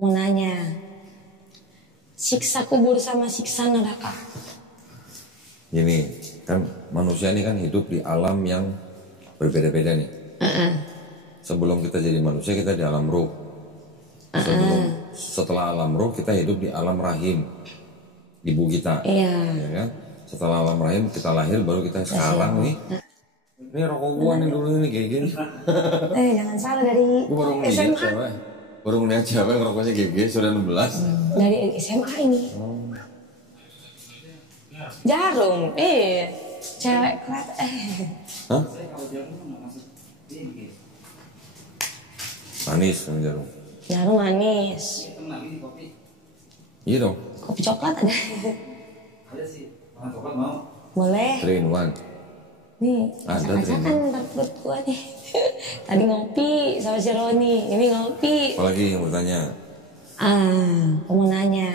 Mau nanya, siksa kubur sama siksa neraka. Gini, kan manusia ini kan hidup di alam yang berbeda-beda nih. Sebelum kita jadi manusia kita di alam ruh. Setelah alam ruh kita hidup di alam rahim, ibu kita. Iya. Ya kan? Setelah alam rahim kita lahir baru kita sekarang nih. Ini rokok gua nih dulu nih kayak gini. Jangan salah dari Gua baru ngeliat SMA. cewek. Baru ngeliat cewek ngerokoknya GG sudah 16. Dari SMA ini. Jarum, cewek kelas, Hah? Manis kan jarum. jarum manis. Iya dong. Kopi coklat ada. Ada sih, makan coklat mau? Boleh. 3 in 1. Nih, Ada masakan ntar perut gua nih. Tadi ngopi sama si Roni, ini ngopi. Apalagi yang bertanya? Aku mau nanya,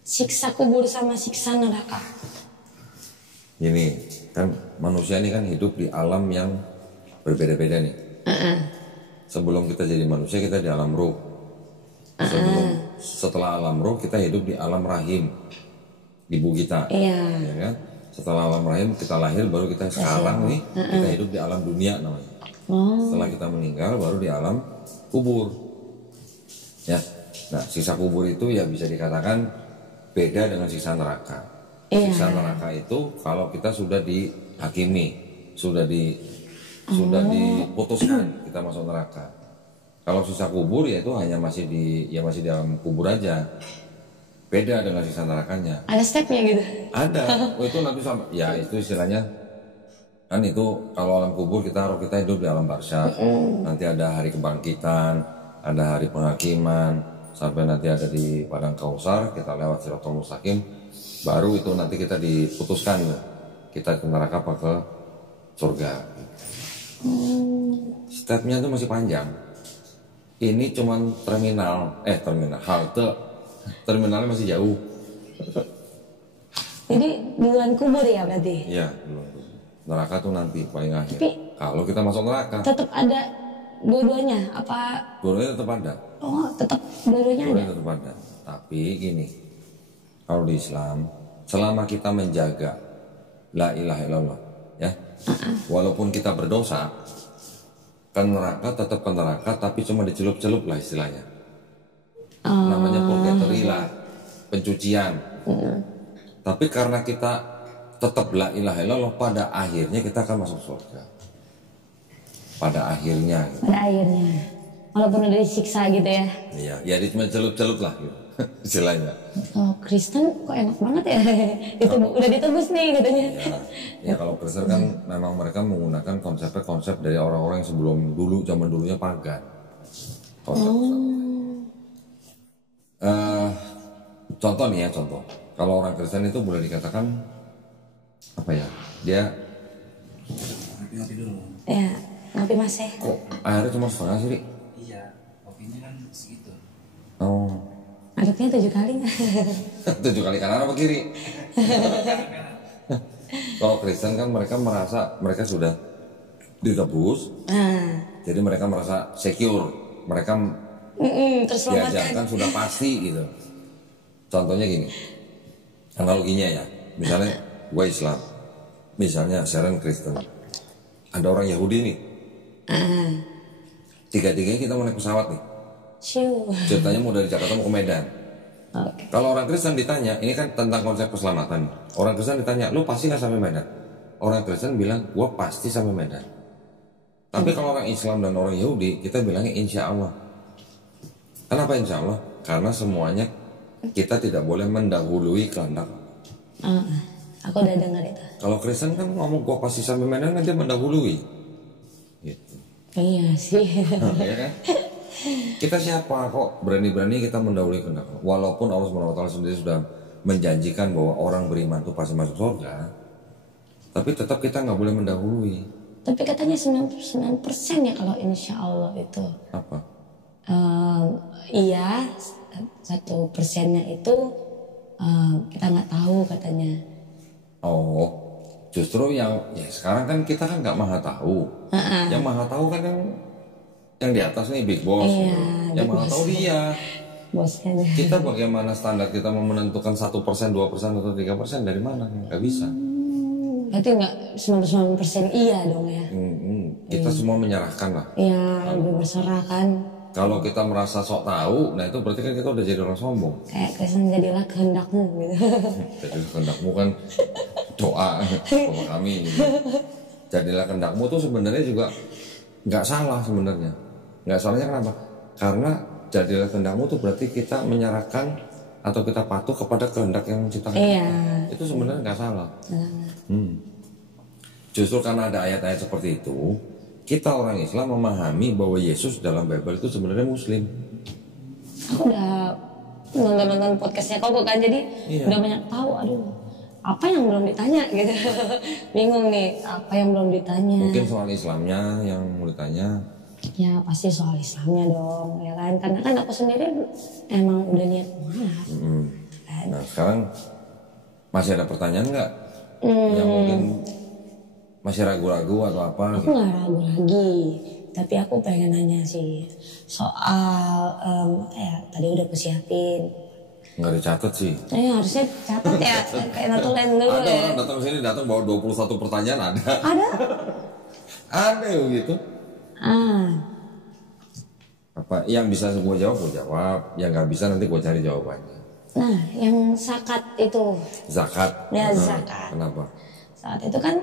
siksa kubur sama siksa neraka. Gini, kan manusia ini kan hidup di alam yang berbeda-beda nih. Sebelum kita jadi manusia kita di alam ruh. Setelah alam ruh kita hidup di alam rahim, ibu kita. Iya. Ya kan? Setelah alam rahim kita lahir baru kita sekarang nih kita hidup di alam dunia namanya. Setelah kita meninggal baru di alam kubur. Ya. Nah, siksa kubur itu ya bisa dikatakan beda dengan siksa neraka. Siksa neraka itu kalau kita sudah dihakimi, sudah diputuskan kita masuk neraka. Kalau siksa kubur ya itu hanya masih di dalam kubur aja. Beda dengan siksa nerakanya. Ada stepnya gitu. Ada. Itu nanti sama ya itu istilahnya kan itu kalau alam kubur roh kita hidup di alam barzakh. Nanti ada hari kebangkitan, ada hari penghakiman, sampai nanti ada di padang kausar kita lewat Siratal Mustaqim. Baru itu nanti kita diputuskan kita ke neraka apa ke surga. Stepnya itu masih panjang. Ini cuman halte. Terminalnya masih jauh. Jadi duluan kubur ya berarti? Iya, belum. Neraka tuh nanti paling akhir. Tapi kalau kita masuk neraka, tetap ada dua-duanya apa? dua-duanya tetap ada. Oh, tetap dua-duanya ada. Dua-duanya tetap ada. Tapi gini, kalau di Islam, selama kita menjaga la ilaha illallah, ya, walaupun kita berdosa, ke neraka tetap ke neraka, tapi cuma dicelup-celup lah istilahnya. Namanya purgatory lah, pencucian. Tapi karena kita tetap la ilaha illallah, pada akhirnya kita akan masuk surga. Pada akhirnya. Gitu. Pada akhirnya, walaupun udah disiksa gitu ya. Iya, ya cuma celup-celup lah gitu. Istilahnya. Oh, Kristen kok enak banget ya. Udah ditebus nih katanya. Ya kalau Kristen kan memang mereka menggunakan konsep dari orang-orang yang zaman dulunya pagan. Contoh nih ya, kalau orang Kristen itu boleh dikatakan apa ya, dia Ngopi dulu. Ya, ngopi mas ya. kok airnya cuma setengah sih, Ri? Iya, kopinya kan segitu. Oh. Aduknya 7 kali. 7 kali kanan apa kiri? Kalau Kristen kan mereka merasa mereka sudah ditebus, jadi mereka merasa secure, mereka diajarkan sudah pasti gitu. Contohnya gini, analoginya ya, misalnya gue Islam, misalnya Sharon Kristen, ada orang Yahudi nih, tiga-tiganya kita mau naik pesawat nih, ceritanya mau dari Jakarta mau ke Medan. Kalau orang Kristen ditanya, ini kan tentang konsep keselamatan, orang Kristen ditanya, lu pasti nggak sampai Medan? Orang Kristen bilang, gue pasti sampai Medan. Tapi kalau orang Islam dan orang Yahudi, kita bilangnya insya Allah. Kenapa insya Allah? Karena semuanya kita tidak boleh mendahului kehendak. Aku udah dengar itu. Kalau Kristen kan ngomong gua pasti sampai Medan, kan dia mendahului. Gitu. Iya sih. Ya kan? Kita siapa kok berani-berani kita mendahului kehendak? Walaupun Allah SWT sendiri sudah menjanjikan bahwa orang beriman itu pasti masuk surga, tapi tetap kita nggak boleh mendahului. Tapi katanya 99% ya kalau insya Allah itu. Apa? Iya, 1%-nya itu kita nggak tahu katanya. Oh, justru yang ya sekarang kan kita kan nggak maha tahu. Yang maha tahu kan yang di atas nih big boss. Iya, gitu. Yang big mana boss. tahu dia. Bosnya deh. Kita bagaimana standar kita mau menentukan 1%, 2% atau 3% dari mana? Nggak bisa. Berarti nggak 99% iya dong ya? Kita semua menyerahkan lah. Iya, lebih berserah kan. Kalau kita merasa sok tahu, nah itu berarti kan kita udah jadi orang sombong. Kayak Kristen jadilah kehendakmu gitu. Jadi kehendakmu kan doa sama kami. Gitu. Jadilah kehendakmu tuh sebenarnya juga nggak salah sebenarnya. Nggak salahnya kenapa? Karena jadilah kehendakmu tuh berarti kita menyerahkan atau kita patuh kepada kehendak yang menciptakan. Iya. Itu sebenarnya nggak salah. Justru karena ada ayat-ayat seperti itu, kita orang Islam memahami bahwa Yesus dalam Bible itu sebenarnya Muslim. Aku udah nonton podcastnya Koko kan, jadi udah banyak tahu. Aduh, apa yang belum ditanya gitu. Bingung nih, apa yang belum ditanya. Mungkin soal Islamnya yang mau ditanya. Ya pasti soal Islamnya dong, ya kan. Karena kan aku sendiri emang udah niat banget. Kan? Nah sekarang masih ada pertanyaan nggak? Yang mungkin masih ragu-ragu atau apa? Aku nggak ragu lagi, tapi aku pengen nanya sih soal tadi udah aku siapin. Nggak dicatat sih. Harusnya catat ya, kayak notulen dulu Ada ya. orang datang sini datang bawa 21 pertanyaan ada. Ada? Ada gitu. Apa yang bisa gue jawab, yang nggak bisa nanti gue cari jawabannya. Nah, yang zakat itu. Zakat. Ya zakat. Kenapa? Zakat itu kan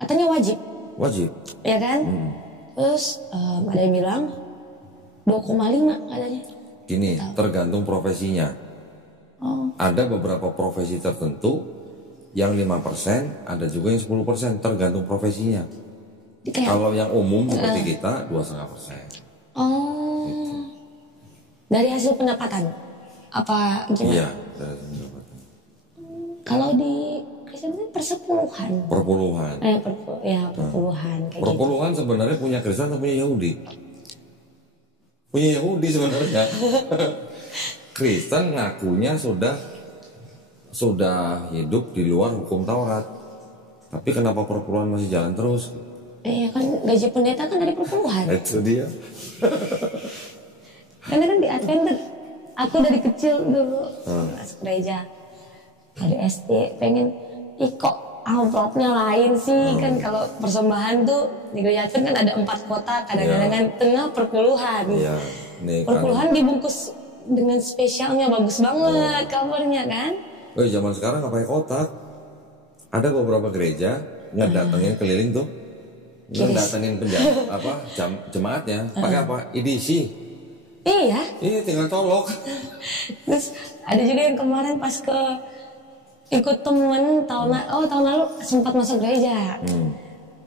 katanya wajib. Wajib. Ya kan? Terus ada yang bilang 2,5 katanya. Gini, tergantung profesinya. Ada beberapa profesi tertentu yang 5%, ada juga yang 10%, tergantung profesinya. Kalau yang umum seperti kita 2,5%. Dari hasil pendapatan apa gimana? Iya, dari hasil pendapatan. Kalau di Kristen itu persepuluhan. Perpuluhan. Perpuluhan kayak gitu. Perpuluhan sebenarnya punya Kristen atau punya Yahudi? Punya Yahudi sebenarnya. Kristen ngakunya sudah hidup di luar hukum Taurat. Tapi kenapa perpuluhan masih jalan terus? Iya kan gaji pendeta kan dari perpuluhan. Itu dia. Karena kan di Advent aku dari kecil dulu masuk gereja. Dari SD pengen kok amplopnya lain sih kan kalau persembahan tuh di gereja Advent kan ada 4 kotak kadang-kadang kan tengah perpuluhan. Iya. Nih, Perpuluhan dibungkus dengan spesialnya bagus banget kabarnya kan. Zaman sekarang nggak pakai kotak. Ada beberapa gereja ngedatengin keliling tuh. Ngedatengin jemaatnya pakai apa? EDC. Iya. Iya tinggal colok. Terus ada juga yang kemarin pas ikut temen tahun lalu sempat masuk gereja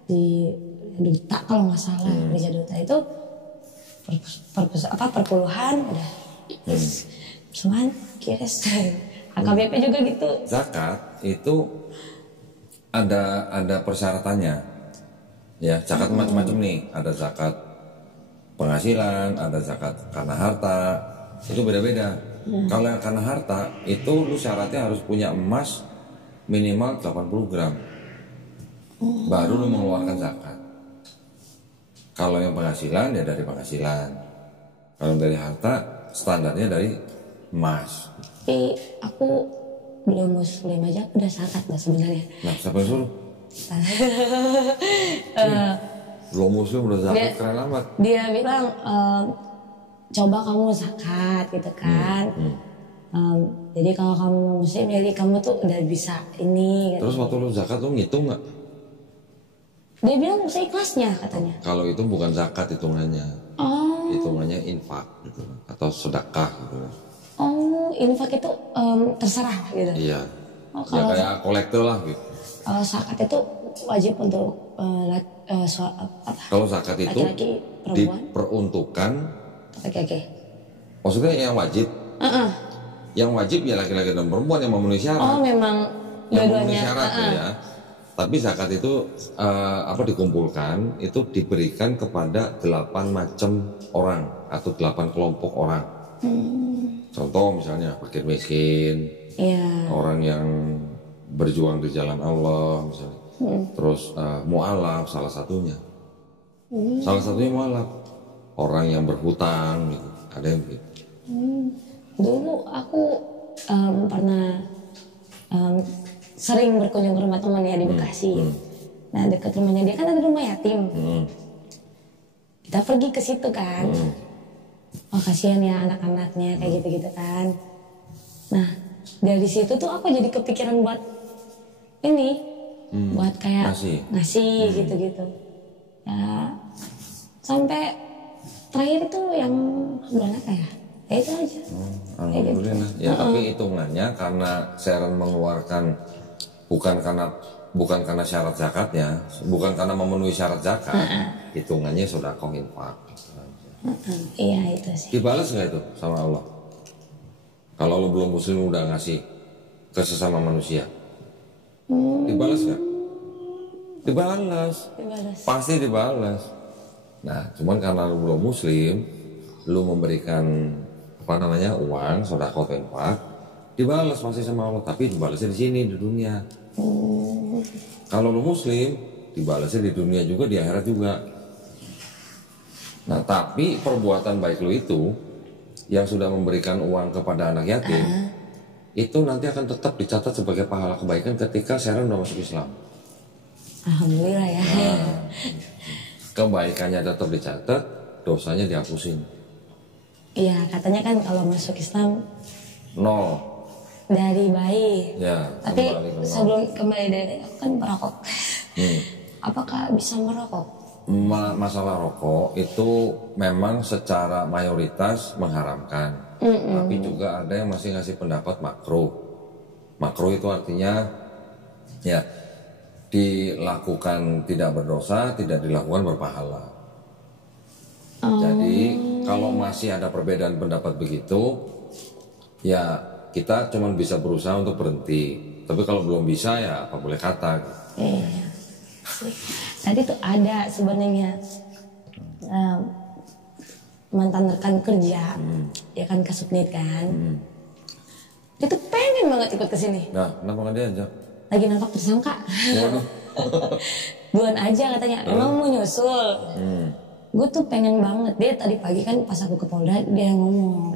di Duta kalau nggak salah gereja Duta itu perpuluhan udah. Terus cuman kiris AKBP juga gitu. Zakat itu ada persyaratannya. Ya, zakat macam-macam nih. Ada zakat penghasilan, ada zakat karena harta. Itu beda-beda. Kalau yang karena harta, itu lu syaratnya harus punya emas minimal 80 gram. Baru lu mengeluarkan zakat. Kalau yang penghasilan ya dari penghasilan. Kalau dari harta standarnya dari emas. Tapi aku belum muslim aja udah zakat lah sebenarnya. Nah, siapa yang suruh? Lo muslim udah zakat keren amat. Dia bilang coba kamu zakat gitu kan. Jadi kalau kamu muslim jadi kamu tuh udah bisa ini. Terus waktu lu zakat lu ngitung nggak? Dia bilang seikhlasnya katanya. Kalau itu bukan zakat hitungannya. Hitungannya infak gitu atau sedekah gitu. Infak itu terserah gitu. Iya. Ya kayak kolektor lah gitu. Kalau zakat itu wajib untuk kalau zakat itu laki-laki, perempuan, diperuntukkan laki-laki. Maksudnya yang wajib. Yang wajib ya laki-laki dan perempuan yang memenuhi syarat. Memang yang memenuhi syarat ya. Tapi zakat itu dikumpulkan itu diberikan kepada 8 macam orang atau 8 kelompok orang. Contoh misalnya fakir miskin, orang yang berjuang di jalan Allah misalnya. Terus mu'alaf salah satunya. Salah satunya mu'alaf. orang yang berhutang gitu. Ada yang begitu. Dulu aku pernah sering berkunjung ke rumah teman ya di Bekasi. Nah dekat rumahnya dia kan ada rumah yatim. Kita pergi ke situ kan. Oh kasihan ya anak-anaknya kayak gitu-gitu kan. Nah dari situ tuh aku jadi kepikiran buat ini, buat kayak ngasih gitu-gitu. Ya sampai terakhir itu yang bulan apa ya? Ya itu aja. Alhamdulillah. Gitu. Ya tapi hitungannya karena Sharon mengeluarkan bukan karena syarat zakatnya, bukan karena memenuhi syarat zakat, hitungannya sedekah infak. Iya itu sih. Dibalas nggak itu sama Allah? Kalau lo belum muslim udah ngasih ke sesama manusia, dibalas nggak? Dibalas. Pasti dibalas. Nah, cuman karena lo belum muslim, lo memberikan uang, sedekah infak, dibalas pasti sama Allah. Tapi dibalasnya di sini di dunia. Kalau lo muslim, dibalasnya di dunia juga, di akhirat juga. Nah, tapi perbuatan baik lo itu yang sudah memberikan uang kepada anak yatim, itu nanti akan tetap dicatat sebagai pahala kebaikan ketika Sharon udah masuk Islam. Alhamdulillah ya. Kebaikannya tetap dicatat, dosanya dihapusin. Iya, katanya kan kalau masuk Islam 0 dari bayi. Ya, tapi sebelum kembali dari aku kan merokok. Apakah bisa merokok? Masalah rokok itu memang secara mayoritas mengharamkan, tapi juga ada yang masih ngasih pendapat makruh. Makruh itu artinya ya dilakukan tidak berdosa, tidak dilakukan berpahala. Jadi kalau masih ada perbedaan pendapat begitu, ya kita cuma bisa berusaha untuk berhenti. Tapi kalau belum bisa ya apa boleh kata. Iya. Tadi tuh ada sebenarnya mantan rekan kerja, dia kan Kasubnit kan, dia tuh pengen banget ikut ke sini. Nah, kenapa nggak diajak? Lagi nangkap tersangka. Duluan aja katanya, emang mau nyusul. Gue tuh pengen banget, dia tadi pagi kan pas aku ke Polda dia ngomong,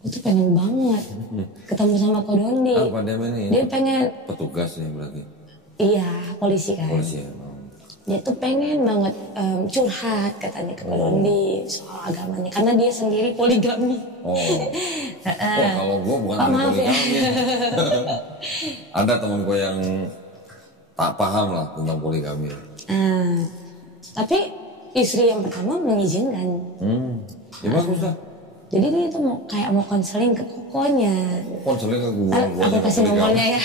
gue tuh pengen banget ketemu sama Kodondi. Apa dia ini? Dia pengen. Petugas nih berarti. Iya, polisi kan. Polisi ya. Dia tuh pengen banget curhat katanya ke Kodondi soal agamanya, karena dia sendiri poligami. Kalau gue bukan ahli poligami. Ada teman gue yang tak paham lah tentang poligami. Tapi istri yang pertama mengizinkan. Ya bagus lah. Jadi dia tuh mau konseling ke kokonya. Konseling ke gue. Aku kasih nomornya ya.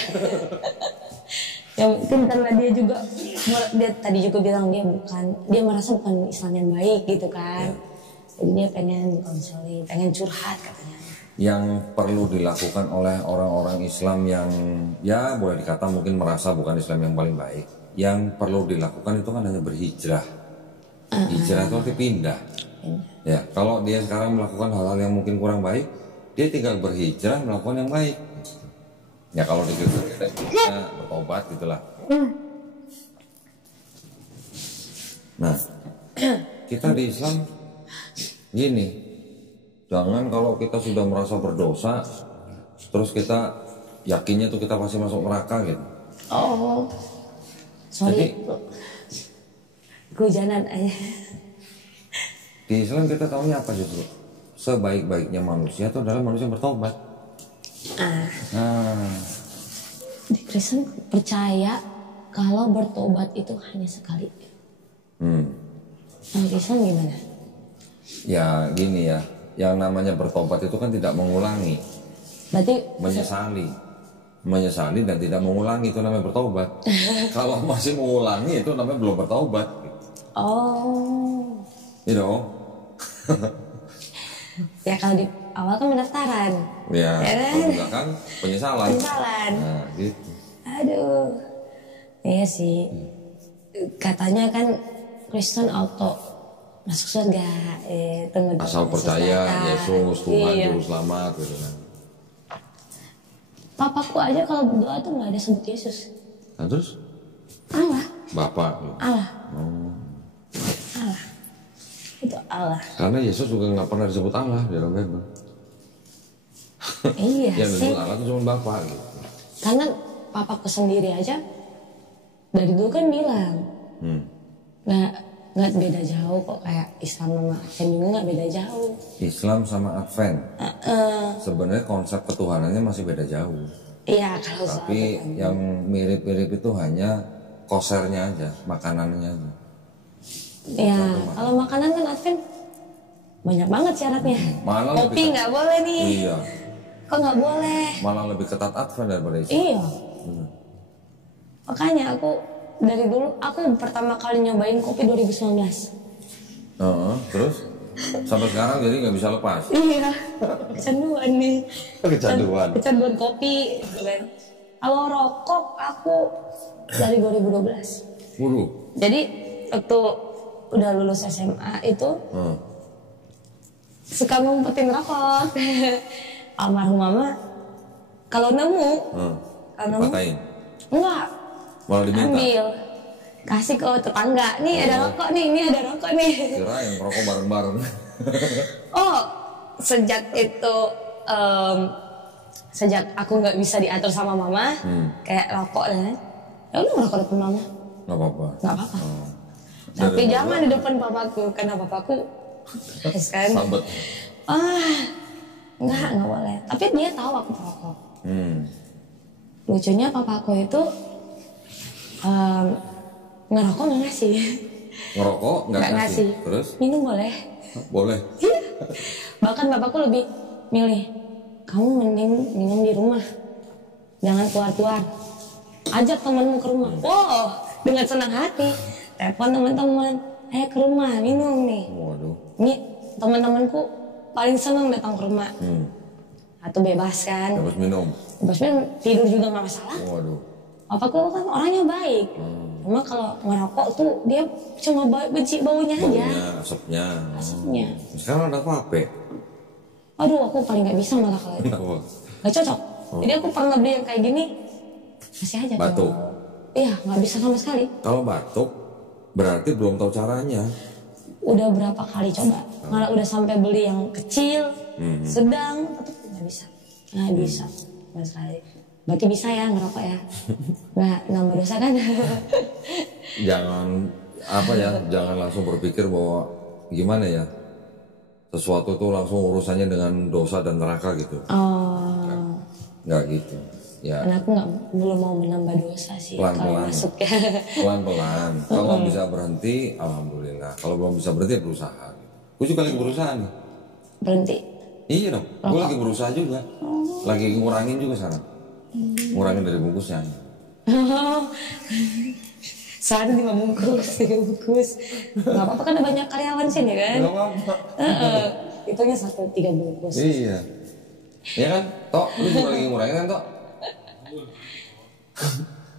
Ya mungkin karena dia tadi juga bilang dia merasa bukan Islam yang baik gitu kan. Jadi dia pengen konseling, pengen curhat katanya. Yang perlu dilakukan oleh orang-orang Islam yang ya boleh dikata mungkin merasa bukan Islam yang paling baik, yang perlu dilakukan itu kan hanya berhijrah. Hijrah itu arti pindah. Ya, kalau dia sekarang melakukan hal-hal yang mungkin kurang baik, dia tinggal berhijrah melakukan yang baik. Ya kalau dikira-kira bertobat gitulah. Nah, kita di Islam gini, jangan kalau kita sudah merasa berdosa, terus kita yakinnya tuh kita pasti masuk neraka gitu. Sorry. Kehujanan aja. Di Islam kita tahunya apa justru? Sebaik-baiknya manusia itu adalah manusia yang bertobat. Di Kristen percaya kalau bertobat itu hanya sekali. Nah, Kristen gimana? Ya gini ya, yang namanya bertobat itu kan tidak mengulangi. Berarti menyesali dan tidak mengulangi itu namanya bertobat. Kalau masih mengulangi itu namanya belum bertobat. Gitu. Ya kalau di awal kan pendaftaran. Ya kan? Kan penyesalan. Nah gitu. Aduh. Iya sih. Katanya kan Kristen auto masuk surga. Asal percaya Yesus Tuhan Juru Selamat gitu kan. Papaku aja kalau berdoa tuh nggak ada sebut Yesus. Nah, terus? Allah. Bapak. Allah. Oh. Allah. Itu Allah. Karena Yesus juga nggak pernah disebut Allah di dalam Bible. Iya Yang sih. disebut Allah itu cuma Bapa gitu. Karena papaku sendiri aja dari dulu kan bilang nggak beda jauh kok, kayak Islam sama Advent juga nggak beda jauh. Islam sama Advent sebenarnya konsep ketuhanannya masih beda jauh. Iya kalau soal Tapi yang mirip-mirip itu hanya kosernya aja, makanannya aja. ya kalau makanan kan Advent banyak banget syaratnya. Malah lebih Kopi nggak boleh nih. Iya, Kok nggak boleh? malah lebih ketat Advent daripada Islam. Iya. Makanya aku dari dulu aku pertama kali nyobain kopi 2019. Terus sampai sekarang jadi nggak bisa lepas. Iya. Kecanduan nih. Kecanduan. Kecanduan kopi. Gitu kan. Kalau rokok aku dari 2012. Waduh. Jadi waktu udah lulus SMA itu suka ngumpetin rokok. Almarhum mama kalau nemu Dipatahin. enggak Malah diminta. ambil kasih ke tetangga, nih ada rokok nih, ini ada rokok nih. Kira yang rokok bareng-bareng. Oh, sejak itu sejak aku nggak bisa diatur sama mama, kayak rokok dan ya udah ngerokok depan mama, Nggak apa-apa. nggak apa-apa. Tapi jangan di depan papaku, karena papaku kan, Sambet. nggak boleh. Tapi dia tahu aku perokok. Lucunya papaku itu ngerokok nggak ngasih. Ngerokok nggak ngasih. Terus? Minum boleh. Boleh. Bahkan bapakku lebih milih, kamu mending minum di rumah, jangan keluar-keluar. Ajak temanmu ke rumah. Wow, dengan senang hati. Telepon teman-teman, ke rumah minum nih. Waduh. Ini teman-temanku paling senang datang ke rumah. Atau bebas kan? Bebas minum. Bebas minum, tidur juga nggak masalah. Waduh. Papaku kan orangnya baik. Cuma kalau ngerokok tuh dia cuma benci baunya aja. Baunya, asapnya. Asapnya. Sekarang ada vape. Aduh, aku paling nggak bisa malah kalau itu. Kenapa? Nggak cocok. Jadi aku pernah beli yang kayak gini, kasih aja. Batuk. Iya, nggak bisa sama sekali. Kalau batuk berarti belum tahu caranya. Udah berapa kali coba, malah udah sampai beli yang kecil, sedang, tetap nggak bisa. Nggak bisa, sama sekali. Berarti bisa ya ngerokok ya? Nggak nambah dosa kan? Jangan jangan langsung berpikir bahwa gimana ya, sesuatu tuh langsung urusannya dengan dosa dan neraka gitu. Nggak gitu. Ya. Karena aku belum mau menambah dosa sih kalau masuk ya. Pelan-pelan. Kalau bisa berhenti, alhamdulillah. Kalau belum bisa berhenti, berusaha. Gue juga lagi berusaha nih. Berhenti. Iya dong. Gue lagi berusaha juga. Lagi ngurangin juga sekarang. Ngurangin dari bungkusnya. Sehari 5 bungkus, 3 bungkus. Gak apa-apa kan ada banyak karyawan sini kan? Gak apa-apa. Itunya 3 bungkus. Iya. Iya kan? Tok, lu juga lagi ngurangin kan, Tok?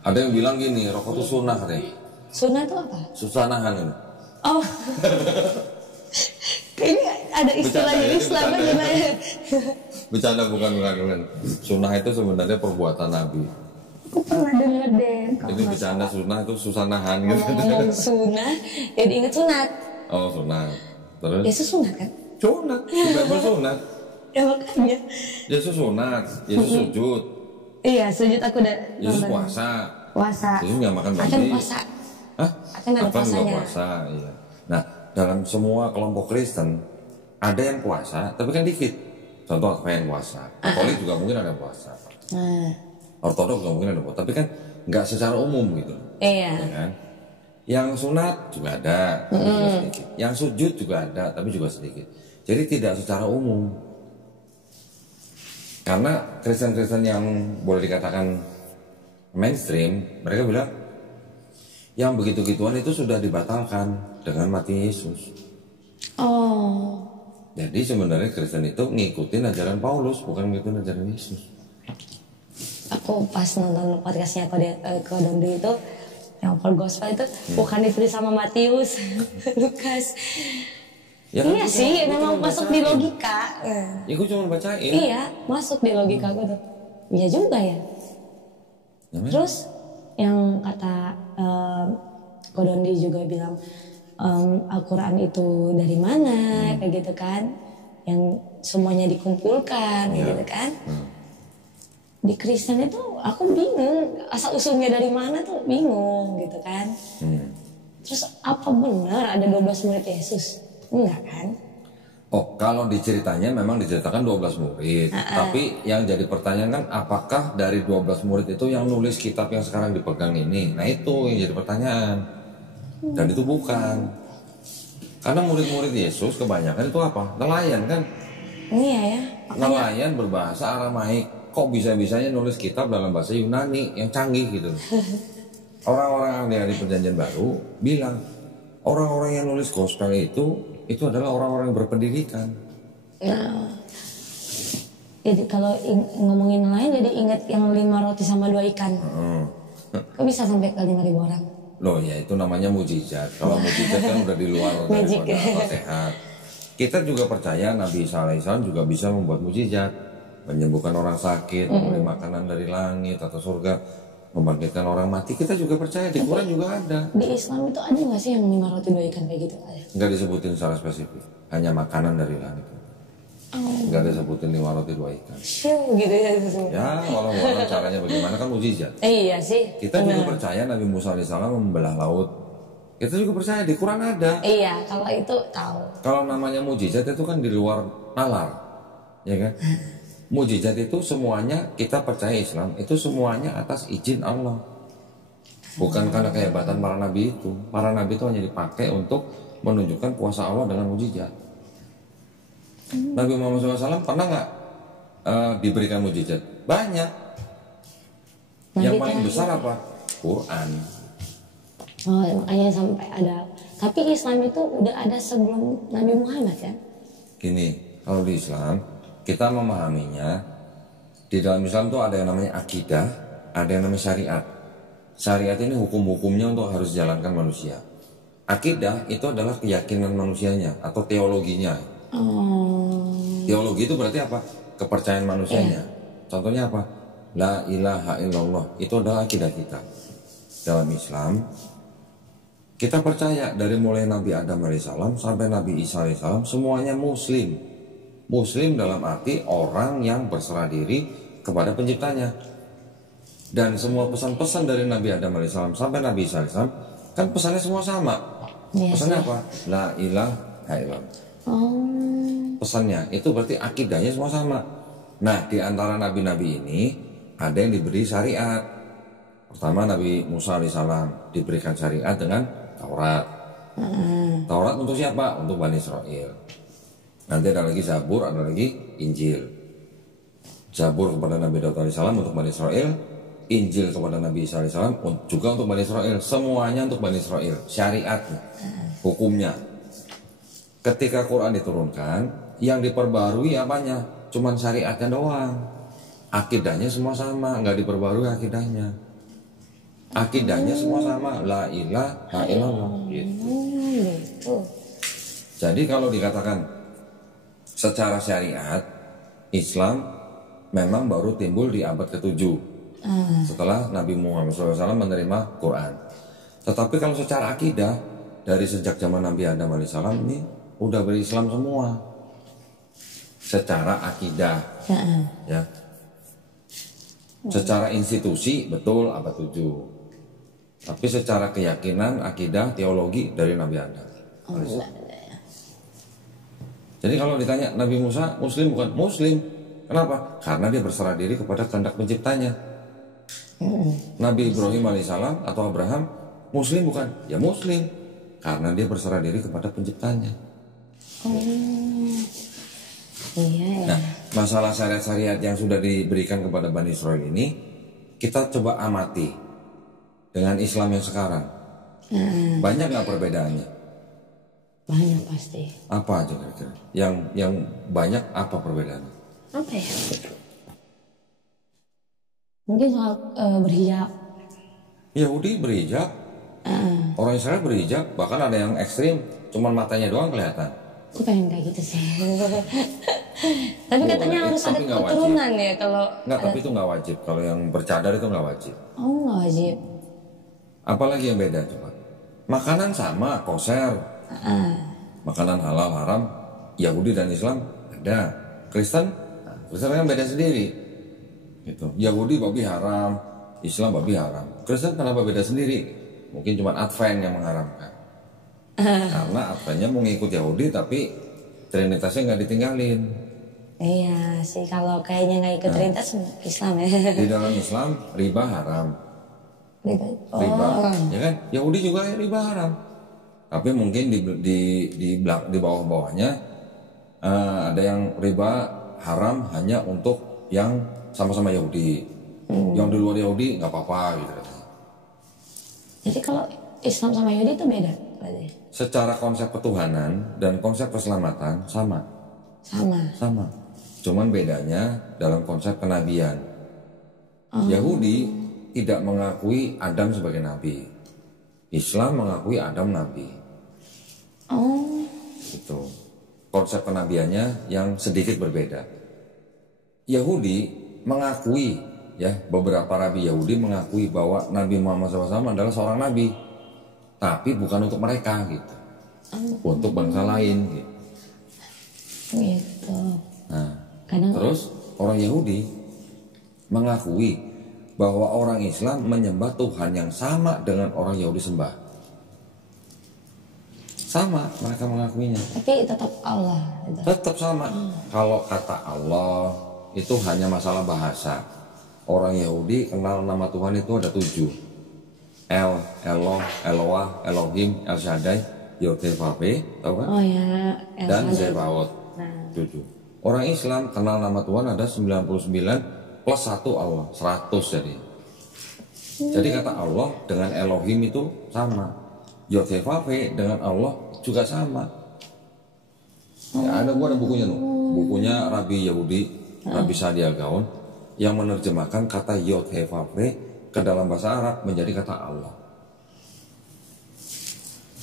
Ada yang bilang gini, rokok tuh sunnah katanya. Sunnah itu apa? Susah nahan ini. Oh. Kayaknya ada istilahnya Bercanda ya, Islam bercanda kan ya. gimana? Bercanda bukan. Sunnah itu sebenarnya perbuatan Nabi. Aku pernah denger deh. Jadi bercanda sunnah itu susah nahan gitu. Ngomong sunnah, jadi inget sunat. Oh sunat. Terus? Yesus sunat kan? Sunat. Di Bible sunat. Ya makanya. Yesus sunat. Yesus sujud. Iya, sujud aku udah Yesus nonton. puasa. Yesus nggak makan babi. Acan puasa. Hah? Acan ada Acan juga puasanya. puasa. Iya. Nah dalam semua kelompok Kristen ada yang puasa, tapi kan dikit. Contoh apa yang puasa? Katolik juga mungkin ada yang puasa. Ortodok juga mungkin ada puasa, tapi kan nggak secara umum gitu. Iya. Ya kan? Yang sunat juga ada, tapi juga sedikit. Yang sujud juga ada, tapi juga sedikit. Jadi tidak secara umum. Karena Kristen-Kristen yang boleh dikatakan mainstream, mereka bilang yang begitu-gituan itu sudah dibatalkan dengan mati Yesus. Oh. Jadi sebenarnya Kristen itu ngikutin ajaran Paulus, bukan ngikutin ajaran Yesus. Aku pas nonton podcastnya Kodondi itu, yang Paul Gospel itu bukan ditulis sama Matius, Lukas. Ya kan, Iya sih, memang masuk di logika. Ya gue cuma bacain. Iya, masuk di logika aku tuh. Iya juga ya. Namanya? Terus yang kata Kodondi juga bilang Al-Quran itu dari mana, kayak gitu kan, yang semuanya dikumpulkan, kayak gitu kan. Di Kristen itu aku bingung, asal usulnya dari mana tuh bingung gitu kan. Terus apa benar ada 12 murid Yesus? Enggak kan? Oh, kalau diceritanya memang diceritakan 12 murid. Tapi yang jadi pertanyaan kan apakah dari 12 murid itu yang nulis kitab yang sekarang dipegang ini? Nah itu yang jadi pertanyaan. Dan itu bukan. Karena murid-murid Yesus kebanyakan itu apa? Nelayan kan? Iya ya. Nelayan berbahasa Aramaik. Kok bisa-bisanya nulis kitab dalam bahasa Yunani yang canggih gitu. Orang-orang ahli Perjanjian Baru bilang orang-orang yang nulis gospel itu adalah orang-orang yang berpendidikan. Nah, jadi kalau ngomongin lain jadi ingat yang 5 roti sama 2 ikan. Kok bisa sampai ke 5.000 orang? Loh ya itu namanya mujizat. Kalau mujizat kan udah di luar daripada nasihat. Kita juga percaya Nabi Isa alaihissalam juga bisa membuat mujizat, menyembuhkan orang sakit, memberi makanan dari langit atau surga, membangkitkan orang mati. Kita juga percaya di Quran juga ada. Di Islam itu ada nggak sih yang 5 roti 2 ikan kayak gitu? Nggak disebutin secara spesifik, hanya makanan dari langit. Nggak disebutin 5 roti 2 ikan. Gitu ya. Ya walau caranya bagaimana kan mujizat. Iya sih. Kita juga percaya Nabi Musa alaihissalam membelah laut. Kita juga percaya di Quran ada. Iya, kalau itu tahu. Kalau namanya mujizat itu kan di luar nalar, ya kan? Mujizat itu semuanya kita percaya Islam itu semuanya atas izin Allah. Bukan karena kehebatan para nabi itu. Para nabi itu hanya dipakai untuk menunjukkan kuasa Allah dengan mujizat. Nabi Muhammad SAW pernah nggak diberikan mujizat? Banyak. Yang paling besar apa? Quran. Oh, makanya sampai ada. Tapi Islam itu udah ada sebelum Nabi Muhammad ya? Gini, kalau di Islam kita memahaminya, di dalam Islam tuh ada yang namanya akidah, ada yang namanya syariat. Syariat ini hukum-hukumnya untuk harus dijalankan manusia. Akidah itu adalah keyakinan manusianya atau teologinya. Teologi itu berarti apa? Kepercayaan manusianya. Contohnya apa? La ilaha illallah. Itu adalah akidah kita. Dalam Islam kita percaya dari mulai Nabi Adam alaihissalam sampai Nabi Isa alaihissalam semuanya muslim. Muslim dalam arti orang yang berserah diri kepada penciptanya. Dan semua pesan-pesan dari Nabi Adam alaihissalam sampai Nabi Isa alaihissalam kan pesannya semua sama. Pesannya apa? La ilaha illallah. Pesannya itu berarti akidahnya semua sama. Nah di antara nabi-nabi ini ada yang diberi syariat. Pertama Nabi Musa alaihissalam diberikan syariat dengan Taurat. Taurat untuk siapa? Untuk Bani Israel. Nanti ada lagi Zabur, ada lagi Injil. Zabur kepada Nabi Daud alaihissalam untuk Bani Israel, Injil kepada Nabi Isa alaihissalam juga untuk Bani Israel. Semuanya untuk Bani Israel. Syariatnya, hukumnya. Ketika Quran diturunkan, yang diperbarui apanya? Cuman syariatnya doang. Akidahnya semua sama, nggak diperbarui akidahnya. Akidahnya semua sama, la ilaha illallah gitu. Jadi kalau dikatakan secara syariat Islam memang baru timbul di abad ke-7 setelah Nabi Muhammad SAW menerima Quran. Tetapi kalau secara akidah dari sejak zaman Nabi Adam alaihissalam ini udah berislam semua secara akidah, ya. Secara institusi betul abad 7. Tapi secara keyakinan, akidah, teologi dari Nabi Adam. Jadi kalau ditanya Nabi Musa Muslim bukan? Muslim. Kenapa? Karena dia berserah diri kepada kehendak penciptanya. Nabi Ibrahim alaihissalam atau Abraham Muslim bukan? Ya Muslim. Karena dia berserah diri kepada penciptanya. Nah, masalah syariat-syariat yang sudah diberikan kepada Bani Israel ini kita coba amati dengan Islam yang sekarang. Banyak nggak perbedaannya? Banyak pasti. Apa aja kira-kira? Yang banyak apa perbedaannya? Apa ya? Mungkin soal berhijab. Yahudi berhijab, orang Israel berhijab, bahkan ada yang ekstrim, cuman matanya doang kelihatan. Aku pengen kayak gitu sih. Tapi katanya harus ada keturunan ya kalau. Nggak, tapi itu nggak wajib. Kalau yang bercadar itu nggak wajib. Oh nggak wajib. Apalagi yang beda coba? Makanan sama, kosher, Makanan halal haram, Yahudi dan Islam ada. Kristen, Kristen kan beda sendiri. Gitu. Yahudi babi haram, Islam babi haram. Kristen kenapa beda sendiri? Mungkin cuma Advent yang mengharamkan. Karena Adventnya mau ngikut Yahudi tapi Trinitasnya nggak ditinggalin. Iya sih, kalau kayaknya nggak ikut Trinitas Islam ya. Di dalam Islam riba haram. Riba, ya kan? Yahudi juga riba haram. Tapi mungkin di bawah-bawahnya ada yang riba haram hanya untuk yang sama-sama Yahudi. Yang di luar Yahudi nggak apa-apa gitu. Jadi kalau Islam sama Yahudi itu beda berarti? Secara konsep ketuhanan dan konsep keselamatan sama. Sama. Cuman bedanya dalam konsep kenabian. Yahudi tidak mengakui Adam sebagai nabi. Islam mengakui Adam nabi. Itu konsep kenabiannya yang sedikit berbeda. Yahudi mengakui, ya, beberapa rabi Yahudi mengakui bahwa Nabi Muhammad SAW adalah seorang nabi, tapi bukan untuk mereka gitu, untuk bangsa lain gitu. Gitu. Nah, terus orang Yahudi mengakui bahwa orang Islam menyembah Tuhan yang sama dengan orang Yahudi sembah. Sama, mereka mengakuinya. Tapi tetap Allah. Tetap sama. Kalau kata Allah itu hanya masalah bahasa. Orang Yahudi kenal nama Tuhan itu ada 7. El, Eloh, Eloah, Elohim, El Shaddai, Yod-Heh-Vav-He, tahu kan? Oh ya. Dan Zebaot. 7. Orang Islam kenal nama Tuhan ada 99 plus 1 Allah, 100 jadi. Jadi kata Allah dengan Elohim itu sama. Yod-Heh-Vav-He dengan Allah juga sama. Ya, ada bukunya tuh. Bukunya Rabi Yahudi, Rabi Sadia Gaon yang menerjemahkan kata Yod-Heh-Vav-He ke dalam bahasa Arab menjadi kata Allah.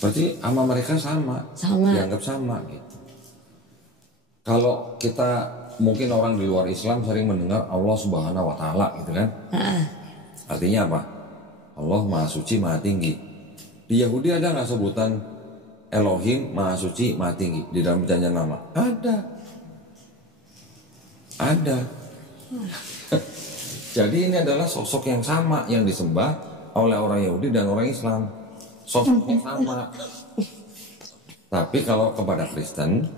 Berarti sama mereka sama. Dianggap sama gitu. Kalau kita mungkin orang di luar Islam sering mendengar Allah Subhanahu wa Ta'ala gitu kan. Artinya apa? Allah Maha Suci, Maha Tinggi. Di Yahudi ada nggak sebutan Elohim, Maha Suci, Maha Tinggi di dalam perjanjian lama? Ada. Jadi ini adalah sosok yang sama yang disembah oleh orang Yahudi dan orang Islam. Sosoknya sama. Tapi kalau kepada Kristen,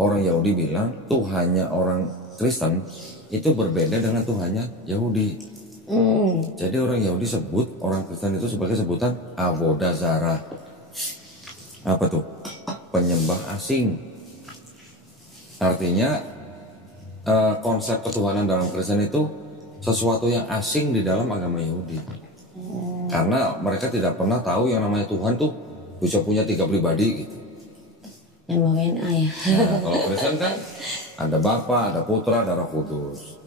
orang Yahudi bilang Tuhannya orang Kristen itu berbeda dengan Tuhannya Yahudi. Jadi orang Yahudi sebut orang Kristen itu sebagai sebutan Avodah Zarah. Apa tuh? Penyembah asing. Artinya konsep ketuhanan dalam Kristen itu sesuatu yang asing di dalam agama Yahudi. Karena mereka tidak pernah tahu yang namanya Tuhan tuh bisa punya 3 pribadi gitu. Yang bawain ayah. Nah, kalau Kristen kan ada Bapa, ada Putra, ada Roh Kudus.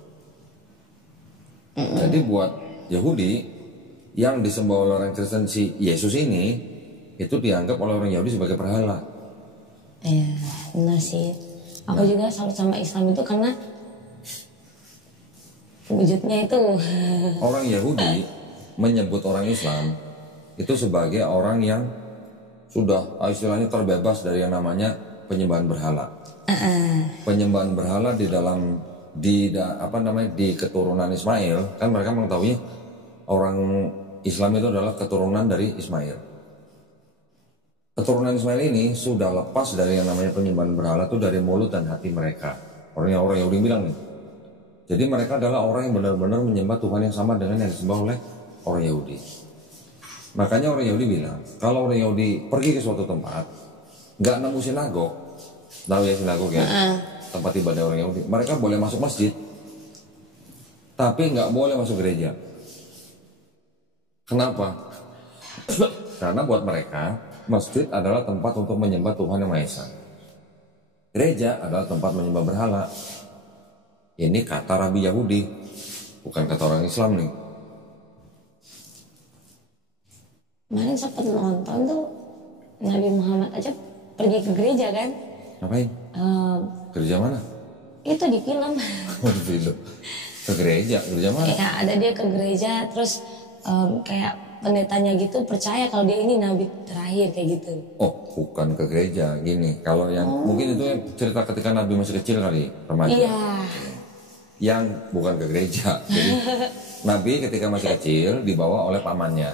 Jadi buat Yahudi yang disembah oleh orang Kristen si Yesus ini itu dianggap oleh orang Yahudi sebagai berhala. Iya, benar sih. Aku juga salut sama Islam itu karena wujudnya itu. Orang Yahudi menyebut orang Islam itu sebagai orang yang sudah istilahnya terbebas dari yang namanya penyembahan berhala. Penyembahan berhala di dalam di keturunan Ismail kan mereka mengetahui orang Islam itu adalah keturunan dari Ismail. Keturunan Ismail ini sudah lepas dari yang namanya penyembahan berhala itu dari mulut dan hati mereka. Orang Yahudi bilang nih. Jadi mereka adalah orang yang benar-benar menyembah Tuhan yang sama dengan yang disembah oleh orang Yahudi. Makanya orang Yahudi bilang, kalau orang Yahudi pergi ke suatu tempat, nggak nemu sinagog, tahu ya sinagog ya, tempat ibadah orang Yahudi, mereka boleh masuk masjid, tapi nggak boleh masuk gereja. Kenapa? Karena buat mereka, masjid adalah tempat untuk menyembah Tuhan Yang Maha Esa. Gereja adalah tempat menyembah berhala. Ini kata Rabi Yahudi, bukan kata orang Islam nih. Kemarin sempat nonton tuh Nabi Muhammad aja pergi ke gereja kan? Ngapain? Gereja mana? Itu di film. Di film. Ke gereja mana? Ya ada dia ke gereja terus kayak pendetanya gitu percaya kalau dia ini nabi terakhir kayak gitu. Oh, bukan ke gereja. Gini, kalau yang mungkin itu cerita ketika Nabi masih kecil kali, remaja. Iya. Yang bukan ke gereja. Jadi Nabi ketika masih kecil dibawa oleh pamannya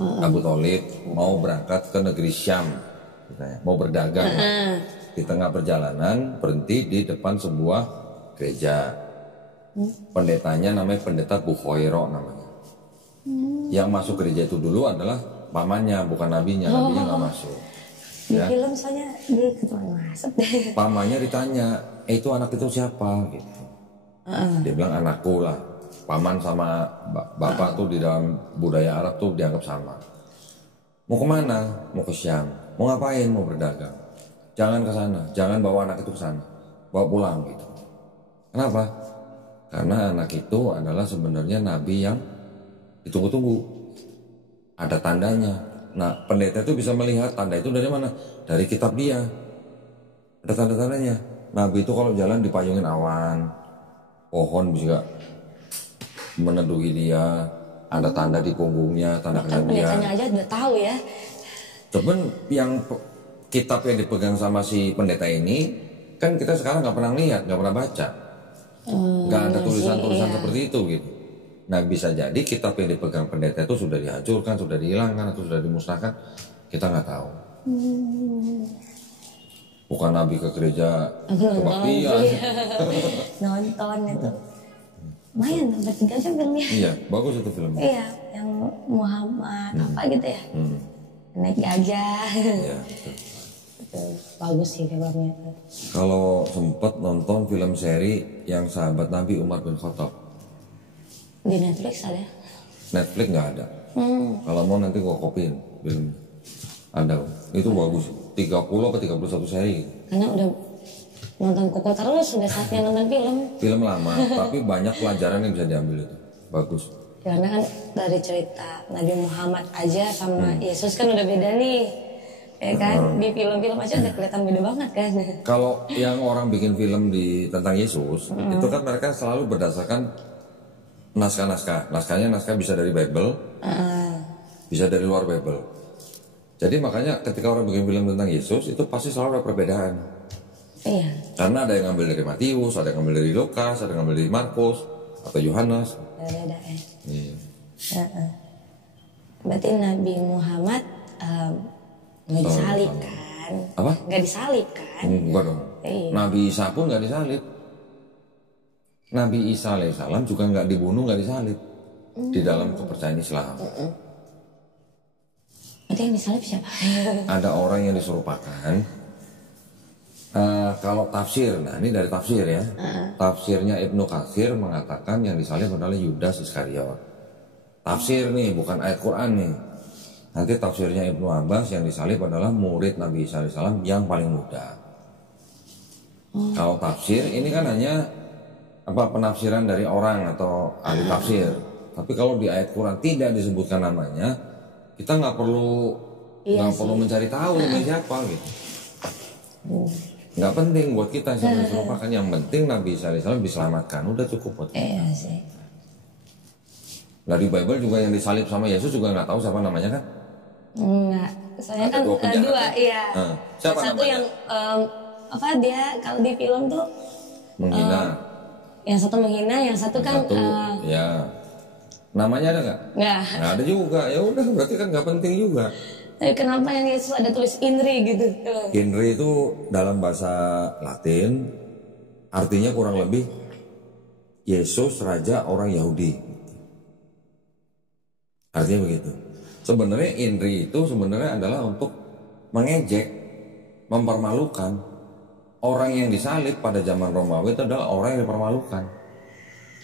Abu Thalib mau berangkat ke negeri Syam, katanya, mau berdagang. Di tengah perjalanan berhenti di depan sebuah gereja. Pendetanya namanya pendeta Bukhairo namanya. Yang masuk gereja itu dulu adalah pamannya, bukan nabinya. Nabinya nggak masuk. Di Ya. film soalnya dia ketuaan masuk deh. Pamannya ditanya, itu anak itu siapa? Gitu. Dia bilang anakku lah. Paman sama bapak tuh di dalam budaya Arab tuh dianggap sama. Mau kemana? Mau ke Syam. Mau ngapain? Mau berdagang. Jangan ke sana. Jangan bawa anak itu ke sana. Bawa pulang gitu. Kenapa? Karena anak itu adalah sebenarnya nabi yang ditunggu-tunggu. Ada tandanya. Nah, pendeta itu bisa melihat tanda itu dari mana? Dari kitab dia. Ada tanda-tandanya. Nabi itu kalau jalan dipayungin awan. Pohon bisa meneduhi dia. Ada tanda di punggungnya, tanda Kan kenabian. pendetanya aja udah tahu ya. Cuman yang kitab yang dipegang sama si pendeta ini, kan kita sekarang nggak pernah lihat, nggak pernah baca. Nggak ada tulisan-tulisan seperti itu gitu. Nah bisa jadi kitab yang dipegang pendeta itu sudah dihancurkan, sudah dihilangkan, atau sudah dimusnahkan. Kita nggak tahu. Bukan Nabi ke gereja kebaktian. Nonton itu. Lumayan sampai 3 jam filmnya. Iya, bagus itu filmnya. Iya, yang Muhammad apa gitu ya. Naik gajah. Iya, betul. Itu bagus sih filmnya. Kalau sempat nonton film seri yang sahabat Nabi Umar bin Khattab, Di Netflix ada. Netflix nggak ada. Kalau mau nanti gua kopiin film. Ada, itu bagus. 30 atau 31 seri. Karena udah nonton Koko terus, udah saatnya nonton film. Film lama, tapi banyak pelajaran yang bisa diambil itu. Bagus. Karena kan dari cerita Nabi Muhammad aja sama Yesus kan udah beda nih. Ya kan, di film-film aja udah kelihatan beda banget kan. Kalau yang orang bikin film tentang Yesus, itu kan mereka selalu berdasarkan naskah-naskah. Naskahnya bisa dari Bible, bisa dari luar Bible. Jadi makanya ketika orang bikin film tentang Yesus, itu pasti selalu ada perbedaan. Iya. Karena ada yang ngambil dari Matius, ada yang ngambil dari Lukas, ada yang ngambil dari Markus atau Yohanes. Beda ya. Iya. Berarti Nabi Muhammad nggak disalib kan? Apa? Nggak disalib kan? Enggak dong. Iya. Nabi Isa pun nggak disalib. Nabi Isa alaihissalam juga nggak dibunuh, nggak disalib di dalam kepercayaan Islam. Berarti yang disalib siapa? Ada orang yang diserupakan. Kalau tafsir, nah ini dari tafsir ya. Tafsirnya Ibnu Katsir mengatakan yang disalib adalah Yudas Iskariot. Tafsir nih, bukan ayat Quran nih. Nanti tafsirnya Ibnu Abbas yang disalib adalah murid Nabi Isa alaihissalam yang paling muda. Kalau tafsir ini kan hanya penafsiran dari orang atau ahli tafsir. Tapi kalau di ayat Quran tidak disebutkan namanya, kita nggak perlu mencari tahu namanya siapa gitu. Nggak penting buat kita siapa yang diserupakan. Yang penting Nabi Isa alaihissalam diselamatkan, udah cukup buat kita. Iya sih. Dari Bible juga yang disalib sama Yesus juga nggak tahu siapa namanya kan? Enggak. Soalnya Ada kan dua penjahat, dua, kan? iya. Siapa Satu namanya? yang dia kalau di film tuh Menghina. yang satu menghina, yang satu kan Satu, ya. Namanya ada nggak? nggak. Nggak ada juga. Ya udah, berarti kan nggak penting juga. Tapi kenapa yang Yesus ada tulis Inri gitu? Genre itu dalam bahasa Latin artinya kurang lebih Yesus raja orang Yahudi. Artinya begitu. Sebenarnya Inri itu sebenarnya adalah untuk mengejek, mempermalukan. Orang yang disalib pada zaman Romawi itu adalah orang yang dipermalukan.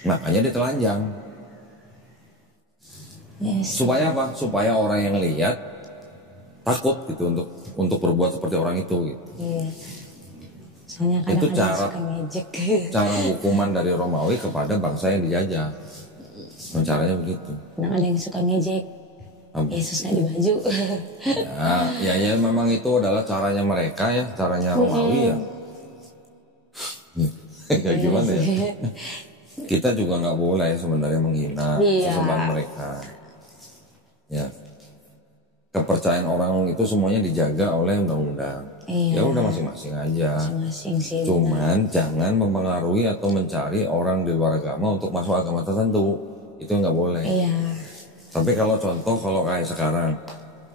Makanya ditelanjang. Yes. Supaya apa? Supaya orang yang lihat takut gitu untuk berbuat seperti orang itu gitu. Iya. Soalnya Itu kadang-kadang cara- suka ngejek. Cara hukuman dari Romawi kepada bangsa yang dijajah. Caranya begitu. Kadang ada yang suka ngejek. Apa? Yesus nggak di baju. Ya memang itu adalah caranya mereka ya, caranya Romawi ya. Kayak gimana ya? Kita juga nggak boleh sebenarnya menghina Iya. sesembahan mereka. Ya. kepercayaan orang itu semuanya dijaga oleh undang-undang. Iya. Ya udah masing-masing aja. Masing-masing sih. Cuman jangan mempengaruhi atau mencari orang di luar agama untuk masuk agama tertentu. Itu nggak boleh. Iya. Tapi kalau contoh kalau kayak sekarang,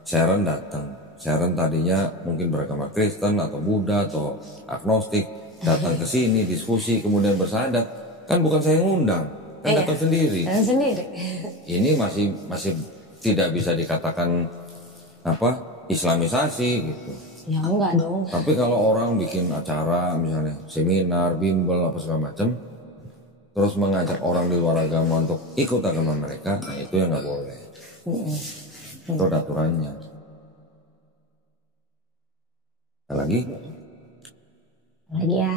Sharon datang. Sharon tadinya mungkin beragama Kristen atau Buddha atau agnostik, datang ke sini diskusi kemudian bersahadat, kan bukan saya yang ngundang, kan datang sendiri. Datang sendiri. Ini masih tidak bisa dikatakan apa islamisasi gitu. Ya enggak dong. Tapi kalau orang bikin acara misalnya seminar, bimbel apa segala macam, terus mengajak orang di luar agama untuk ikut agama mereka, nah itu yang nggak boleh. Itu ada aturannya. Ada lagi? Lagi ya.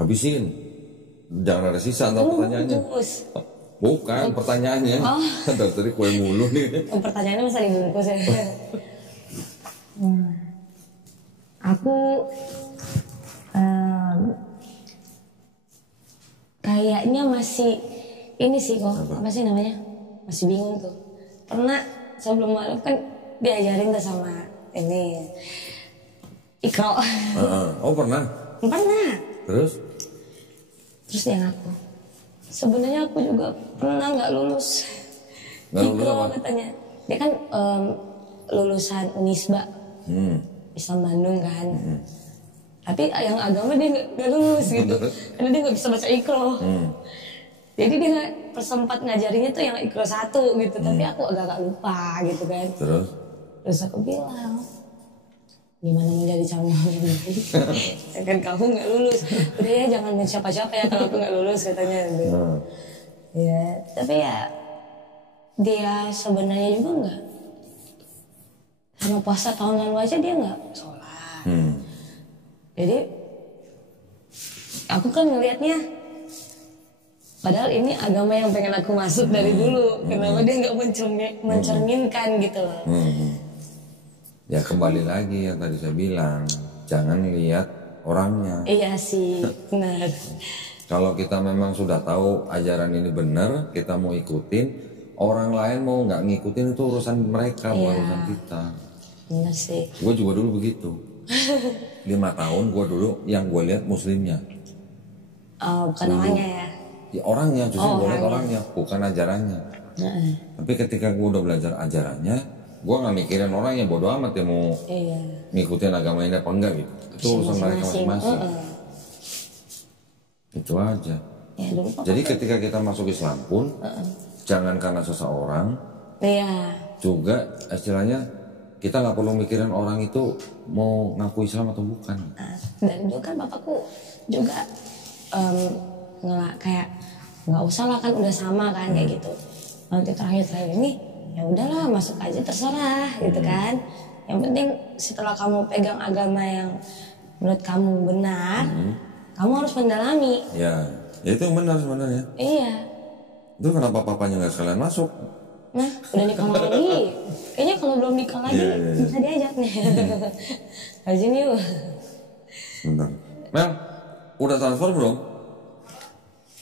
Habisin. Jangan ada sisa antara pertanyaannya. Bungkus. Bukan pertanyaannya. Dari tadi kue mulu nih. Pertanyaannya masa dibungkus ya. Aku kayaknya masih ini sih kok, apa sih namanya? Masih bingung tuh. Pernah sebelum malam kan diajarin tuh sama ini Ikro. Oh pernah? Pernah. Terus dia ngaku. Sebenarnya aku juga pernah nggak lulus. Nggak lulus Ikro apa? katanya. Dia kan lulusan Unisba. Islam Bandung kan. Tapi yang agama dia nggak lulus gitu. Karena dia nggak bisa baca Ikro. Jadi dia sempat ngajarinya tuh yang Ikro 1 gitu. Tapi aku agak lupa gitu kan. Terus aku bilang, gimana menjadi calon yang baik? Kan kamu nggak lulus. Udah ya jangan siapa-siapa ya kalau aku nggak lulus katanya. Ya, tapi ya dia sebenarnya juga nggak. Sama puasa tahun lalu aja dia nggak sholat. Jadi aku kan ngelihatnya, padahal ini agama yang pengen aku masuk dari dulu. Kenapa dia nggak mencerminkan gitu loh? Ya kembali lagi yang tadi saya bilang, jangan lihat orangnya. Iya sih, benar. Kalau kita memang sudah tahu ajaran ini benar, kita mau ikutin, orang lain mau nggak ngikutin itu urusan mereka, bukan urusan kita. Benar sih. Gue juga dulu begitu. 5 tahun gue dulu yang gue lihat muslimnya. Oh, bukan orangnya ya? Ya orangnya, justru gue lihat orangnya, bukan ajarannya. Tapi ketika gue udah belajar ajarannya, gue nggak mikirin orangnya, bodo amat ya mau ngikutin agama ini apa enggak gitu. Itu urusan mereka masing-masing. Itu aja. Ya, jadi ketika kita masuk Islam pun, jangan karena seseorang, juga istilahnya kita nggak perlu mikirin orang itu mau ngaku Islam atau bukan. Dan juga kan bapakku juga kayak nggak usah lah kan udah sama kan kayak gitu. Nanti terakhir ini ya udahlah masuk aja terserah gitu kan. Yang penting setelah kamu pegang agama yang menurut kamu benar, kamu harus mendalami. Ya itu yang benar sebenarnya. Iya. Itu kenapa papanya nggak sekalian masuk? Nah, udah nikah lagi. Kayaknya kalau belum nikah lagi bisa diajak nih. Haji yuk. Bentar. Mel, udah transfer belum?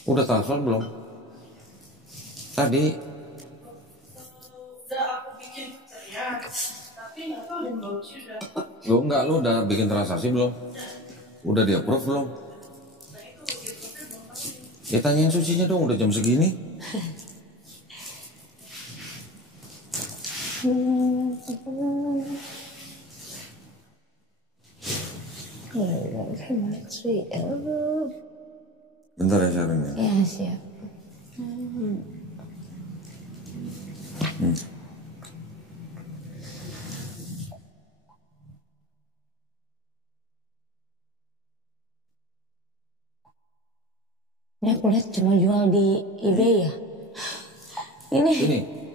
Udah transfer belum? Tadi. Udah aku bikin teriak, tapi nggak tahu yang baunya udah. Lu enggak, lu udah bikin transaksi belum? Udah di approve belum? Ya tanyain Susinya dong, udah jam segini. Bentar ya Sharon ya. Ya siap. Ini aku lihat cuma jual di eBay ya. Ini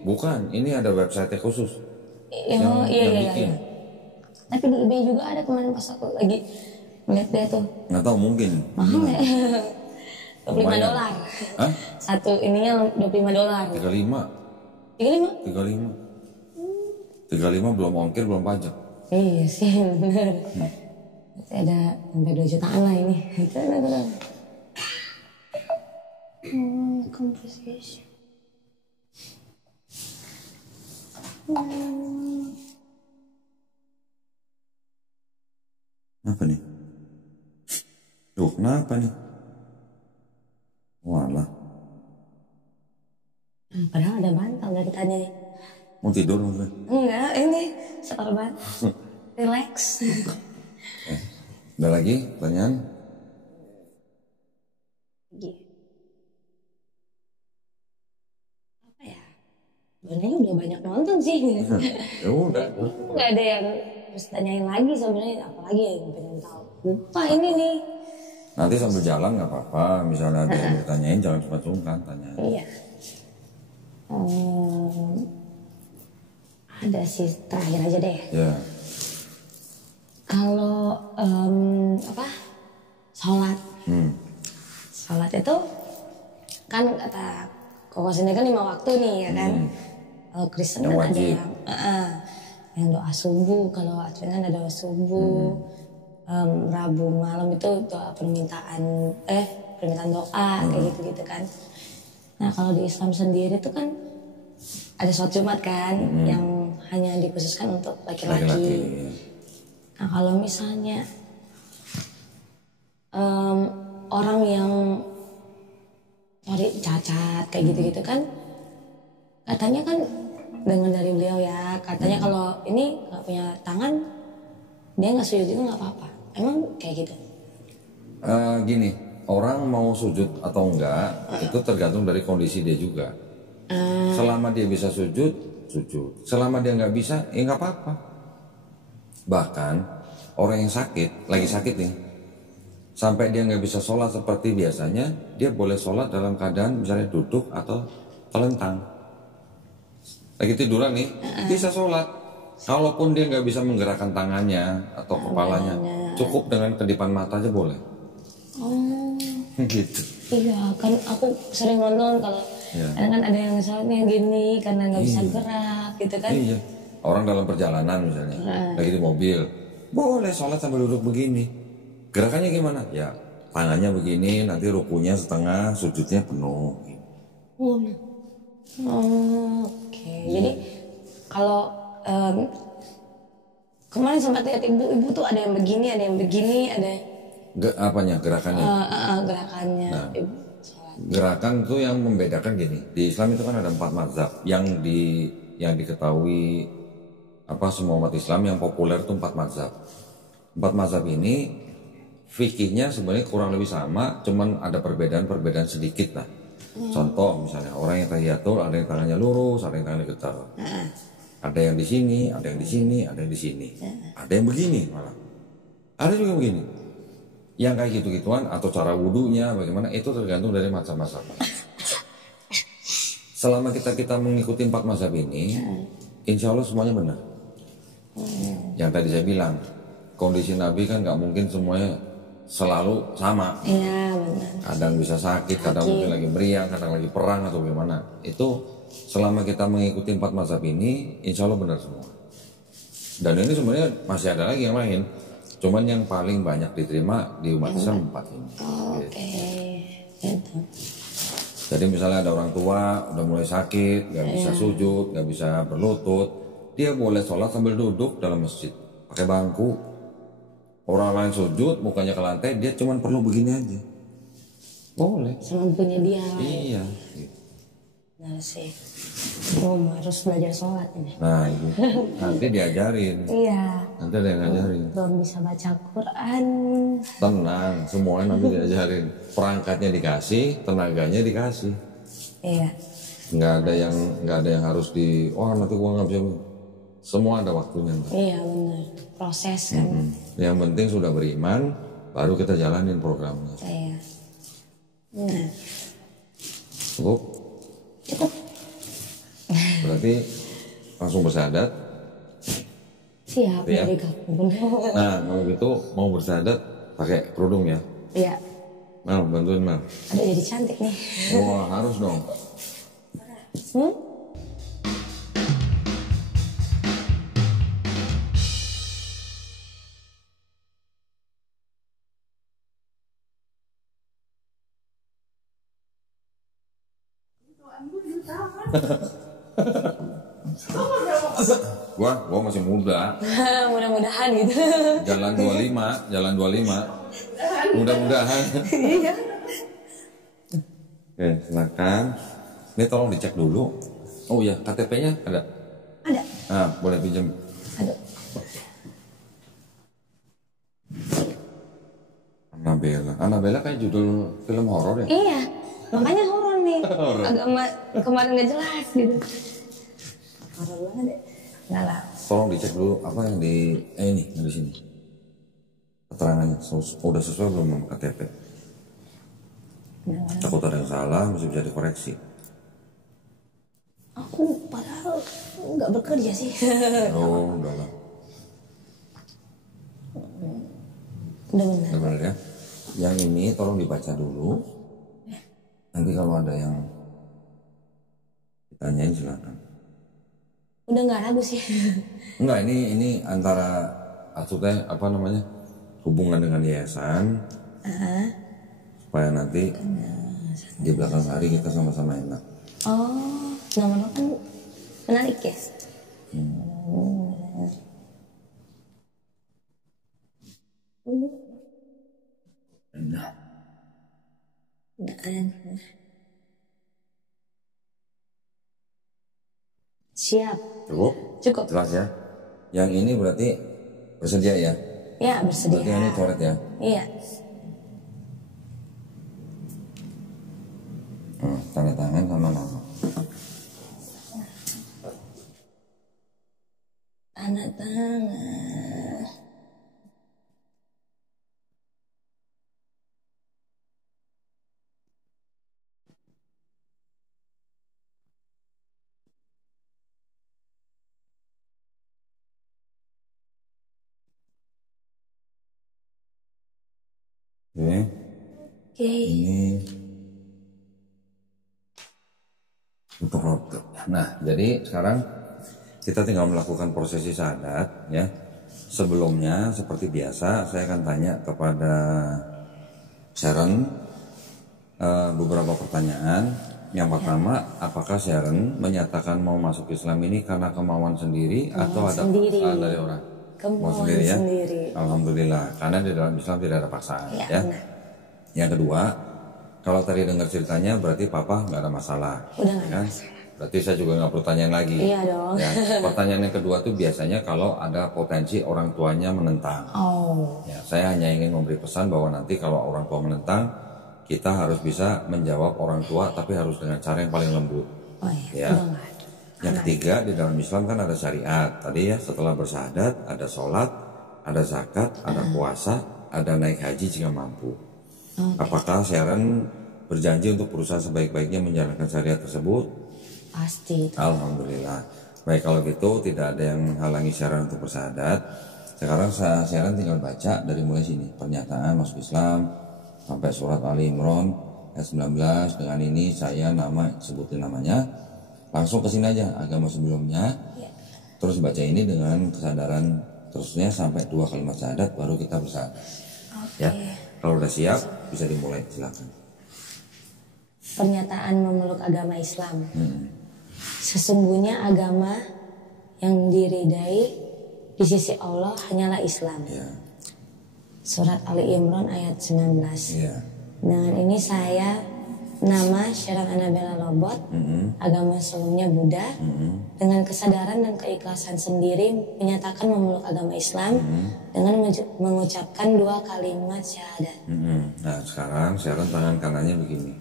bukan, ini ada website khusus. Iya. Tapi di eBay juga ada kemarin pas aku lagi ngeliat dia tuh. Nggak tahu mungkin. Mahal ya? $25. Hah? Satu ininya $25. 35. 35 belum ongkir, belum pajak. Iya sih bener. Berarti ada sampai 2 jutaan lah ini. Composition. Kenapa nih? Walah. Padahal ada bantal dari tadi. Mau tidur maksudnya? Enggak, ini setor banget. Relax. Ada lagi pertanyaan? Apa ya? Sebenarnya udah banyak nonton sih. Ya udah. Nggak ada yang harus tanyain lagi sebenarnya. Apalagi yang pengen tahu. Lupa ini nih. Nanti sambil jalan nggak apa-apa. Misalnya ada yang ditanyain jangan cuma sungkan tanya. Iya. Ada sih terakhir aja deh. Ya. Kalau sholat. Sholat itu kan kata koko sini kan 5 waktu nih ya kan. Kalau Kristen Yang kan wajib. ada yang doa subuh. Kalau Advent kan ada doa subuh. Rabu malam itu doa permintaan doa kayak gitu-gitu kan. Nah kalau di Islam sendiri itu kan ada sholat Jumat kan yang hanya dikhususkan untuk laki-laki. Nah kalau misalnya orang yang cacat kayak gitu-gitu kan, katanya kan dengar dari beliau ya, katanya kalau ini nggak punya tangan dia nggak sujud itu nggak apa-apa. Emang kayak gitu? Gini, orang mau sujud atau enggak itu tergantung dari kondisi dia juga. Selama dia bisa sujud, sujud. Selama dia nggak bisa, ya nggak apa-apa. Bahkan orang yang sakit, lagi sakit nih, sampai dia nggak bisa sholat seperti biasanya, dia boleh sholat dalam keadaan misalnya duduk atau telentang. Lagi tiduran nih, bisa sholat. Kalaupun dia nggak bisa menggerakkan tangannya atau kepalanya, cukup dengan kedipan mata aja boleh. Oh. Gitu. Iya, kan aku sering nonton kalau kadang kan ada yang sholatnya gini karena nggak bisa gerak gitu kan. Iya. Orang dalam perjalanan misalnya, lagi di mobil, boleh sholat sambil duduk begini. Gerakannya gimana? Ya, tangannya begini, nanti rukunya setengah, sujudnya penuh. Oke. Jadi kalau kemarin sempat lihat ibu tuh ada yang begini, ada yang begini, ada Apanya gerakannya? gerakannya. Nah, Ibu sholat. gerakan itu yang membedakan gini. Di Islam itu kan ada 4 mazhab yang diketahui semua umat Islam yang populer itu 4 mazhab. 4 mazhab ini fikihnya sebenarnya kurang lebih sama, cuman ada perbedaan sedikit lah. Contoh misalnya orang yang tahiyatul ada yang tangannya lurus, ada yang tangannya getar. Ada yang di sini, ada yang di sini, ada yang di sini. Ada yang begini malah. Ada juga begini. Yang kayak gitu-gituan atau cara wudhunya bagaimana itu tergantung dari mazhab-mazhab. Selama kita mengikuti 4 mazhab ini, insya Allah semuanya benar. Yang tadi saya bilang, kondisi Nabi kan nggak mungkin semuanya selalu sama. Iya benar. Kadang bisa sakit, kadang mungkin lagi meriang, kadang lagi perang atau bagaimana. Itu selama kita mengikuti 4 mazhab ini, insya Allah benar semua. Dan ini sebenarnya masih ada lagi yang lain. Cuman yang paling banyak diterima di umat Islam 4 ini. Oke. Gitu. Jadi misalnya ada orang tua udah mulai sakit, nggak bisa sujud, nggak bisa berlutut, dia boleh sholat sambil duduk dalam masjid, pakai bangku. Orang lain sujud, mukanya ke lantai, dia cuma perlu begini aja. Boleh. Semampunya dia. Iya. Gitu. Benar sih. Harus belajar sholat ini. Nah, gitu. Nanti diajarin. Iya. Nanti ada yang ngajarin. Belum bisa baca Quran. Tenang, semuanya nanti diajarin. Perangkatnya dikasih, tenaganya dikasih. Iya. Nggak ada yang harus nanti gua nggak bisa. Semua ada waktunya. Iya benar. Proses kan. Yang penting sudah beriman, baru kita jalanin programnya. Iya. Nah. Cukup? Cukup. Berarti langsung bersyahadat. Siap Iya. dari kamu. Nah, kalau gitu mau bersyahadat pakai kerudung ya. Iya. Mal, bantuin Mal. Aduh jadi cantik nih. Wah, harus dong. Gua masih muda. Mudah-mudahan gitu. Jalan 25. Mudah-mudahan. Iya. Oke, silakan. Ini tolong dicek dulu. Oh iya, KTP-nya ada? Ada. Nah, boleh pinjam. Aduh. Annabella kayak judul film horor ya? Iya. Makanya horor nih. Horor. Agak kemarin nggak jelas gitu. Horor banget deh. Nggak lah. Tolong dicek dulu apa yang di ini yang di sini. Keterangannya udah sesuai belum sama KTP? Takut ada yang salah, masih bisa dikoreksi. Aku padahal nggak bekerja sih. Oh, udah lah. Udah benar. Udah benar ya. Yang ini tolong dibaca dulu. Nanti kalau ada yang ditanyain silakan. Udah nggak ragu sih. Enggak, ini antara maksudnya apa namanya hubungan dengan yayasan supaya nanti di belakang hari kita sama-sama enak. Oh, nama lo kan menarik ya. Enak. Siap. Cukup? Cukup. Jelas ya. Yang ini berarti bersedia ya. Ya, bersedia. Berarti ini coret ya. Iya. Tanda tangan sama nama. Tanda tangan. Oke. Oke. Ini untuk roti. Nah, jadi sekarang kita tinggal melakukan prosesi syahadat ya. Sebelumnya seperti biasa saya akan tanya kepada Sharon beberapa pertanyaan. Yang pertama, apakah Sharon menyatakan mau masuk Islam ini karena kemauan sendiri atau ada sendiri. paksaan dari orang? Kemauan Mau sendiri ya? sendiri. Alhamdulillah, karena di dalam Islam tidak ada paksaan Ya, ya. benar. Yang kedua, kalau tadi dengar ceritanya berarti papa nggak ada masalah. Udah nggak ada kan? masalah. Berarti saya juga nggak perlu tanyain lagi. Iya dong. Ya, pertanyaan yang kedua tuh biasanya kalau ada potensi orang tuanya menentang. Oh. Ya, saya hanya ingin memberi pesan bahwa nanti kalau orang tua menentang, kita harus bisa menjawab orang tua tapi harus dengan cara yang paling lembut. Oh Ya. iya. Udah nggak ada. Yang ketiga, di dalam Islam kan ada syariat. Tadi ya, setelah bersyahadat ada sholat, ada zakat, ada puasa, ada naik haji jika mampu. Apakah Sharon berjanji untuk berusaha sebaik-baiknya menjalankan syariat tersebut? Pasti. Alhamdulillah. Baik, kalau gitu tidak ada yang menghalangi Sharon untuk bersyahadat. Sekarang Sharon tinggal baca dari mulai sini. Pernyataan masuk Islam sampai surat Ali Imran ayat 19. Dengan ini saya sebutin namanya. Langsung ke sini aja agama sebelumnya. Ya. Terus baca ini dengan kesadaran terusnya sampai 2 kalimat syahadat baru kita bersyahadat. Oke. Ya. Kalau udah siap bisa dimulai, silakan. Pernyataan memeluk agama Islam. Sesungguhnya agama yang diridai di sisi Allah hanyalah Islam. Ya. Surat Ali Imran ayat 19. Ya. Dengan ini saya nama Sharon Annabella Lobot, agama sebelumnya Buddha, dengan kesadaran dan keikhlasan sendiri menyatakan memeluk agama Islam dengan mengucapkan 2 kalimat syahadat. Nah sekarang Sharon tangan kanannya begini.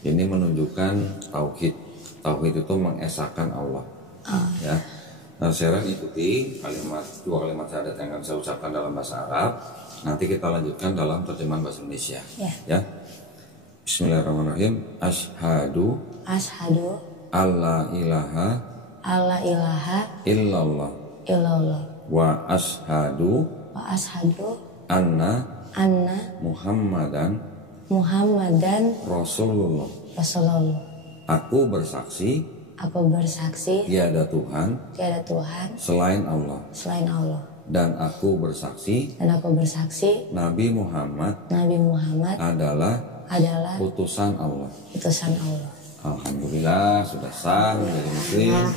Ini menunjukkan tauhid. Tauhid itu mengesahkan Allah. Ya. Nah Sharon ikuti 2 kalimat syahadat yang akan saya ucapkan dalam bahasa Arab. Nanti kita lanjutkan dalam terjemahan bahasa Indonesia. Ya. Bismillahirrahmanirrahim. Asyhadu alla ilaha illallah wa asyhadu anna Muhammadan Rasulullah. Aku bersaksi tiada Tuhan selain Allah. Dan aku bersaksi Nabi Muhammad adalah utusan Allah. Alhamdulillah sudah sah menjadi muslim.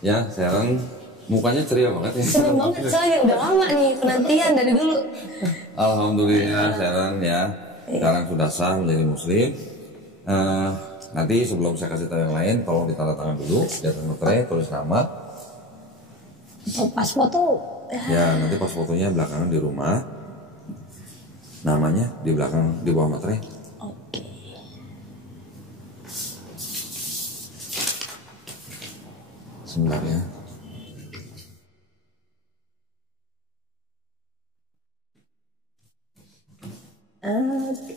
Ya, Sharon mukanya ceria banget ya. Seneng banget soalnya udah lama nih penantian dari dulu. Alhamdulillah Sharon ya. Sekarang sudah sah menjadi muslim. Nanti sebelum saya kasih tahu yang lain, tolong ditanda tangan dulu, lihat materai, tulis nama. Pas foto. Ya, nanti pas fotonya belakangan di rumah. Namanya di belakang, di bawah materai. Oke. Sebentar ya. Oke.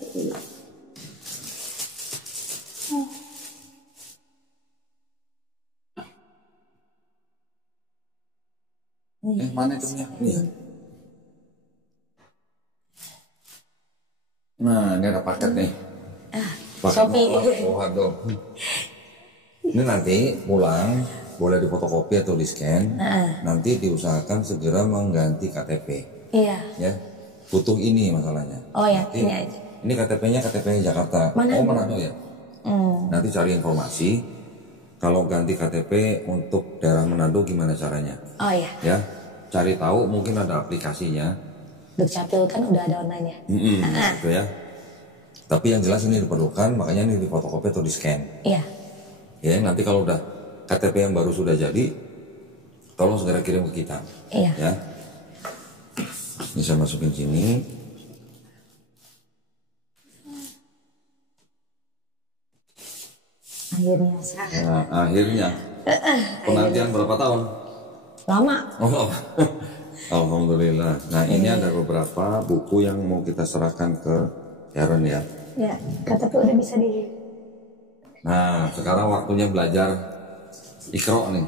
Mana itu ya? Ini ya. Nah, ini ada paket nih. Shopee. Waduh. Ini nanti pulang boleh difotokopi atau di scan. Nanti diusahakan segera mengganti KTP. Iya. Ya, butuh ini masalahnya. Oh ya, Nanti, ini aja. ini KTP-nya Jakarta. Manado. Oh Manado ya. Nanti cari informasi. Kalau ganti KTP untuk daerah Manado gimana caranya? Oh ya. Ya, cari tahu mungkin ada aplikasinya. Dukcapil kan udah ada online ya. Gitu ya. Tapi yang jelas ini diperlukan, makanya ini difotokopi atau di scan. Iya. Ya, nanti kalau udah KTP yang baru sudah jadi, tolong segera kirim ke kita. Iya. Ya. Ini saya masukin sini. Akhirnya sah. Nah, akhirnya. Penantian berapa tahun? Lama. Oh, alhamdulillah. Nah, ini ada beberapa buku yang mau kita serahkan ke Sharon ya. Ya, KTP udah bisa di. Nah, sekarang waktunya belajar Iqra nih.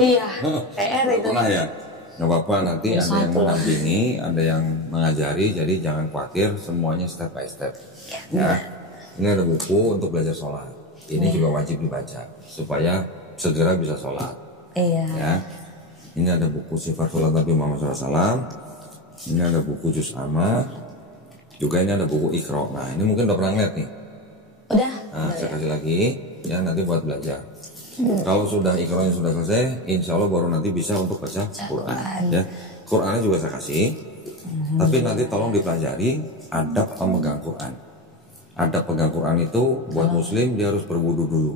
Iya. PR itu. Pernah ya? Gak apa-apa, nanti ada yang Satu lah. mendampingi, ada yang mengajari, jadi jangan khawatir, semuanya step by step. Ya. Ini ada buku untuk belajar sholat. Ini juga wajib dibaca supaya segera bisa sholat. Iya. Ya. Ini ada buku sifat sholat Nabi Muhammad SAW. Ini ada buku Juz Amma. Juga ini ada buku Iqra. Nah, ini mungkin udah pernah lihat nih. Udah. Nah, saya kasih lagi ya nanti buat belajar. Kalau sudah Iqra-nya sudah selesai, insya Allah baru nanti bisa untuk baca Quran. Ya, Qurannya juga saya kasih. Tapi nanti tolong dipelajari adab pemegang Quran. Adab pegang Quran itu buat Muslim dia harus berwudu dulu.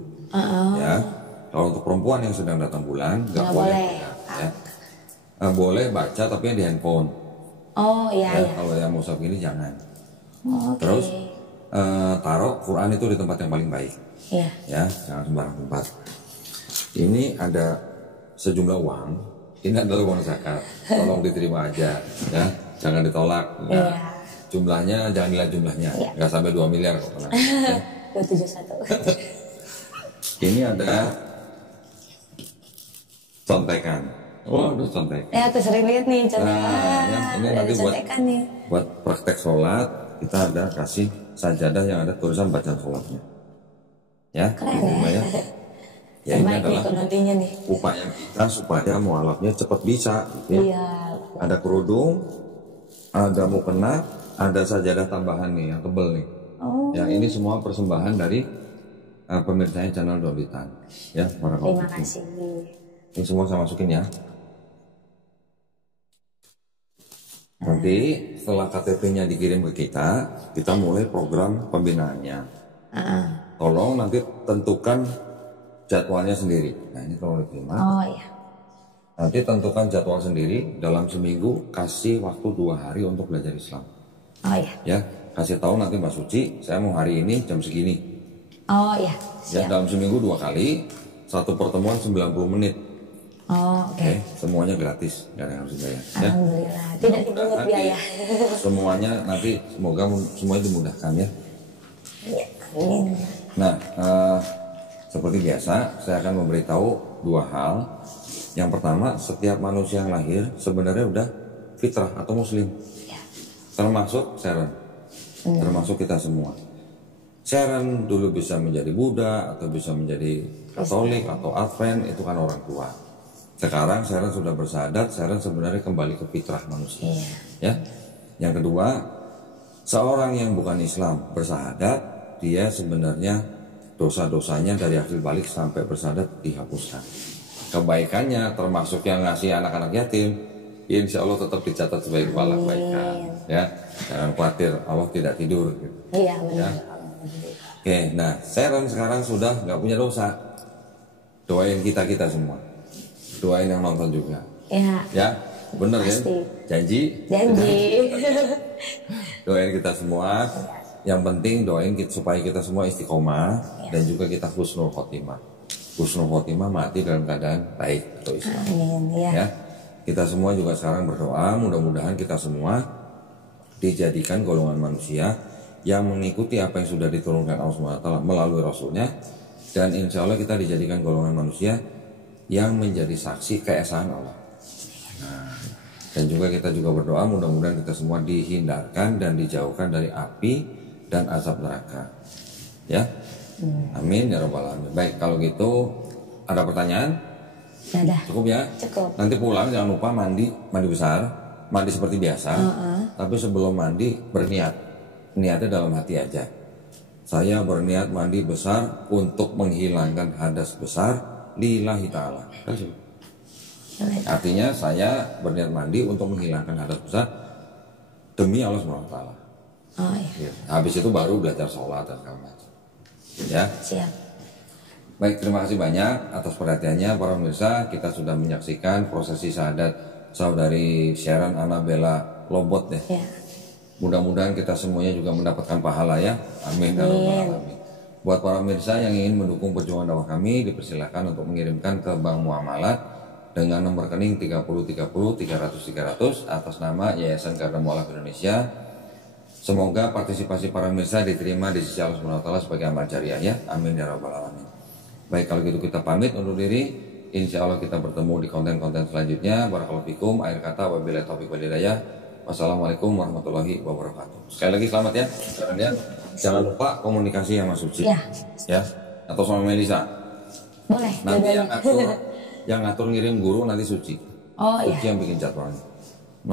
Ya, kalau untuk perempuan yang sedang datang bulan nggak boleh. Ya. Boleh baca tapi yang di handphone. Oh iya Ya, iya. kalau yang mushaf ini jangan. Oke. Terus taruh Quran itu di tempat yang paling baik. Iya. Ya, jangan sembarang tempat. Ini ada sejumlah uang. Ini adalah uang zakat. Tolong diterima aja, ya. Jangan ditolak. Nah, Iya. jumlahnya jangan dilihat jumlahnya. Iya. Nggak sampai 2 miliar kok. Tenang, ya. 271. Ini ada contekan. Waduh, contekan. Ya aku sering lihat nih contekan. Nah, ya, ini Ada nanti contekan nih. buat praktek sholat kita ada kasih sajadah yang ada tulisan bacaan sholatnya. Ya, Keren di rumah ya. Ya ini Baik nih adalah untuk nantinya nih. upaya kita supaya mualafnya cepat bisa. Gitu ya. Iya. Ada kerudung, ada mukena, ada sajadah tambahan nih yang tebel nih. Oh. Ya ini semua persembahan dari pemirsanya channel Dolitan. Ya, Terima kasih. Ini semua saya masukin ya. Nanti setelah KTP-nya dikirim ke kita mulai program pembinaannya. Tolong nanti tentukan jadwalnya sendiri. Nah ini kalau diterima. Oh iya. Nanti tentukan jadwal sendiri dalam seminggu, kasih waktu 2 hari untuk belajar Islam. Oh iya. Ya, kasih tahu nanti Mbak Suci, saya mau hari ini jam segini. Oh iya. Ya, Siap. dalam seminggu 2 kali, satu pertemuan 90 menit. Oh oke. Oke, semuanya gratis, nggak ada yang harus bayar. Ya. Alhamdulillah. Tidak dipungut Nanti biaya. Semuanya nanti semoga semuanya dimudahkan ya. Iya. Amin. Nah, seperti biasa, saya akan memberitahu 2 hal. Yang pertama, setiap manusia yang lahir sebenarnya udah fitrah atau muslim. Ya. Termasuk Sharon. Termasuk kita semua. Sharon dulu bisa menjadi Buddha atau bisa menjadi Katolik atau Advent, itu kan orang tua. Sekarang Sharon sudah bersahadat, Sharon sebenarnya kembali ke fitrah manusia. Iya. Ya. Yang kedua, seorang yang bukan Islam bersahadat, dia sebenarnya dosa-dosanya dari akhir balik sampai bersahadat dihapuskan. Kebaikannya termasuk yang ngasih anak-anak yatim insya Allah tetap dicatat sebagai kepala kebaikan. Ya, jangan khawatir, Allah tidak tidur. Gitu. Iya benar. Ya. Oke, nah Sharon sekarang sudah nggak punya dosa. Doain kita semua. Doain yang nonton juga. Ya, bener ya? Janji? Janji. Doain kita semua. Yang penting doain supaya kita semua istiqomah dan juga kita husnul khotimah. Husnul khotimah mati dalam keadaan baik atau Islam. Amin. Ya, kita semua juga sekarang berdoa mudah-mudahan kita semua dijadikan golongan manusia yang mengikuti apa yang sudah diturunkan Allah SWT melalui Rasulnya, dan insya Allah kita dijadikan golongan manusia yang menjadi saksi keesaan Allah. Nah, dan juga kita juga berdoa mudah-mudahan kita semua dihindarkan dan dijauhkan dari api dan azab neraka. Ya, amin ya rabbal alamin. Baik, kalau gitu ada pertanyaan? Ada. Cukup ya? Cukup. Nanti pulang jangan lupa mandi besar, mandi seperti biasa. Tapi sebelum mandi berniat, niatnya dalam hati aja. Saya berniat mandi besar untuk menghilangkan hadas besar lillahi ta'ala. Artinya saya berniat mandi untuk menghilangkan hadas besar demi Allah SWT. Oh iya. Habis itu baru belajar sholat dan segala macam. Ya. Siap. Baik, terima kasih banyak atas perhatiannya para pemirsa. Kita sudah menyaksikan prosesi syahadat saudari Sharon Annabella Lobot ya. Mudah-mudahan kita semuanya juga mendapatkan pahala ya. Amin ya rabbal alamin. Buat para pemirsa yang ingin mendukung perjuangan dakwah kami, dipersilakan untuk mengirimkan ke Bank Muamalat dengan nomor rekening 3030 300 300 atas nama Yayasan Garda Mualaf Indonesia. Semoga partisipasi para pemirsa diterima di sisi Allah SWT sebagai amal jariah ya. Amin ya rabbal alamin. Baik, kalau gitu kita pamit undur diri. Insya Allah kita bertemu di konten-konten selanjutnya. Barakallahu fikum. Akhir kata wabillahi taufiq wal hidayah. Wassalamualaikum warahmatullahi wabarakatuh. Sekali lagi selamat ya. Jangan lupa komunikasi sama Suci. Ya. Atau sama Melisa. Boleh. Nanti yang ngatur ngirim guru nanti Suci. Oh Suci iya. yang bikin jadwalnya.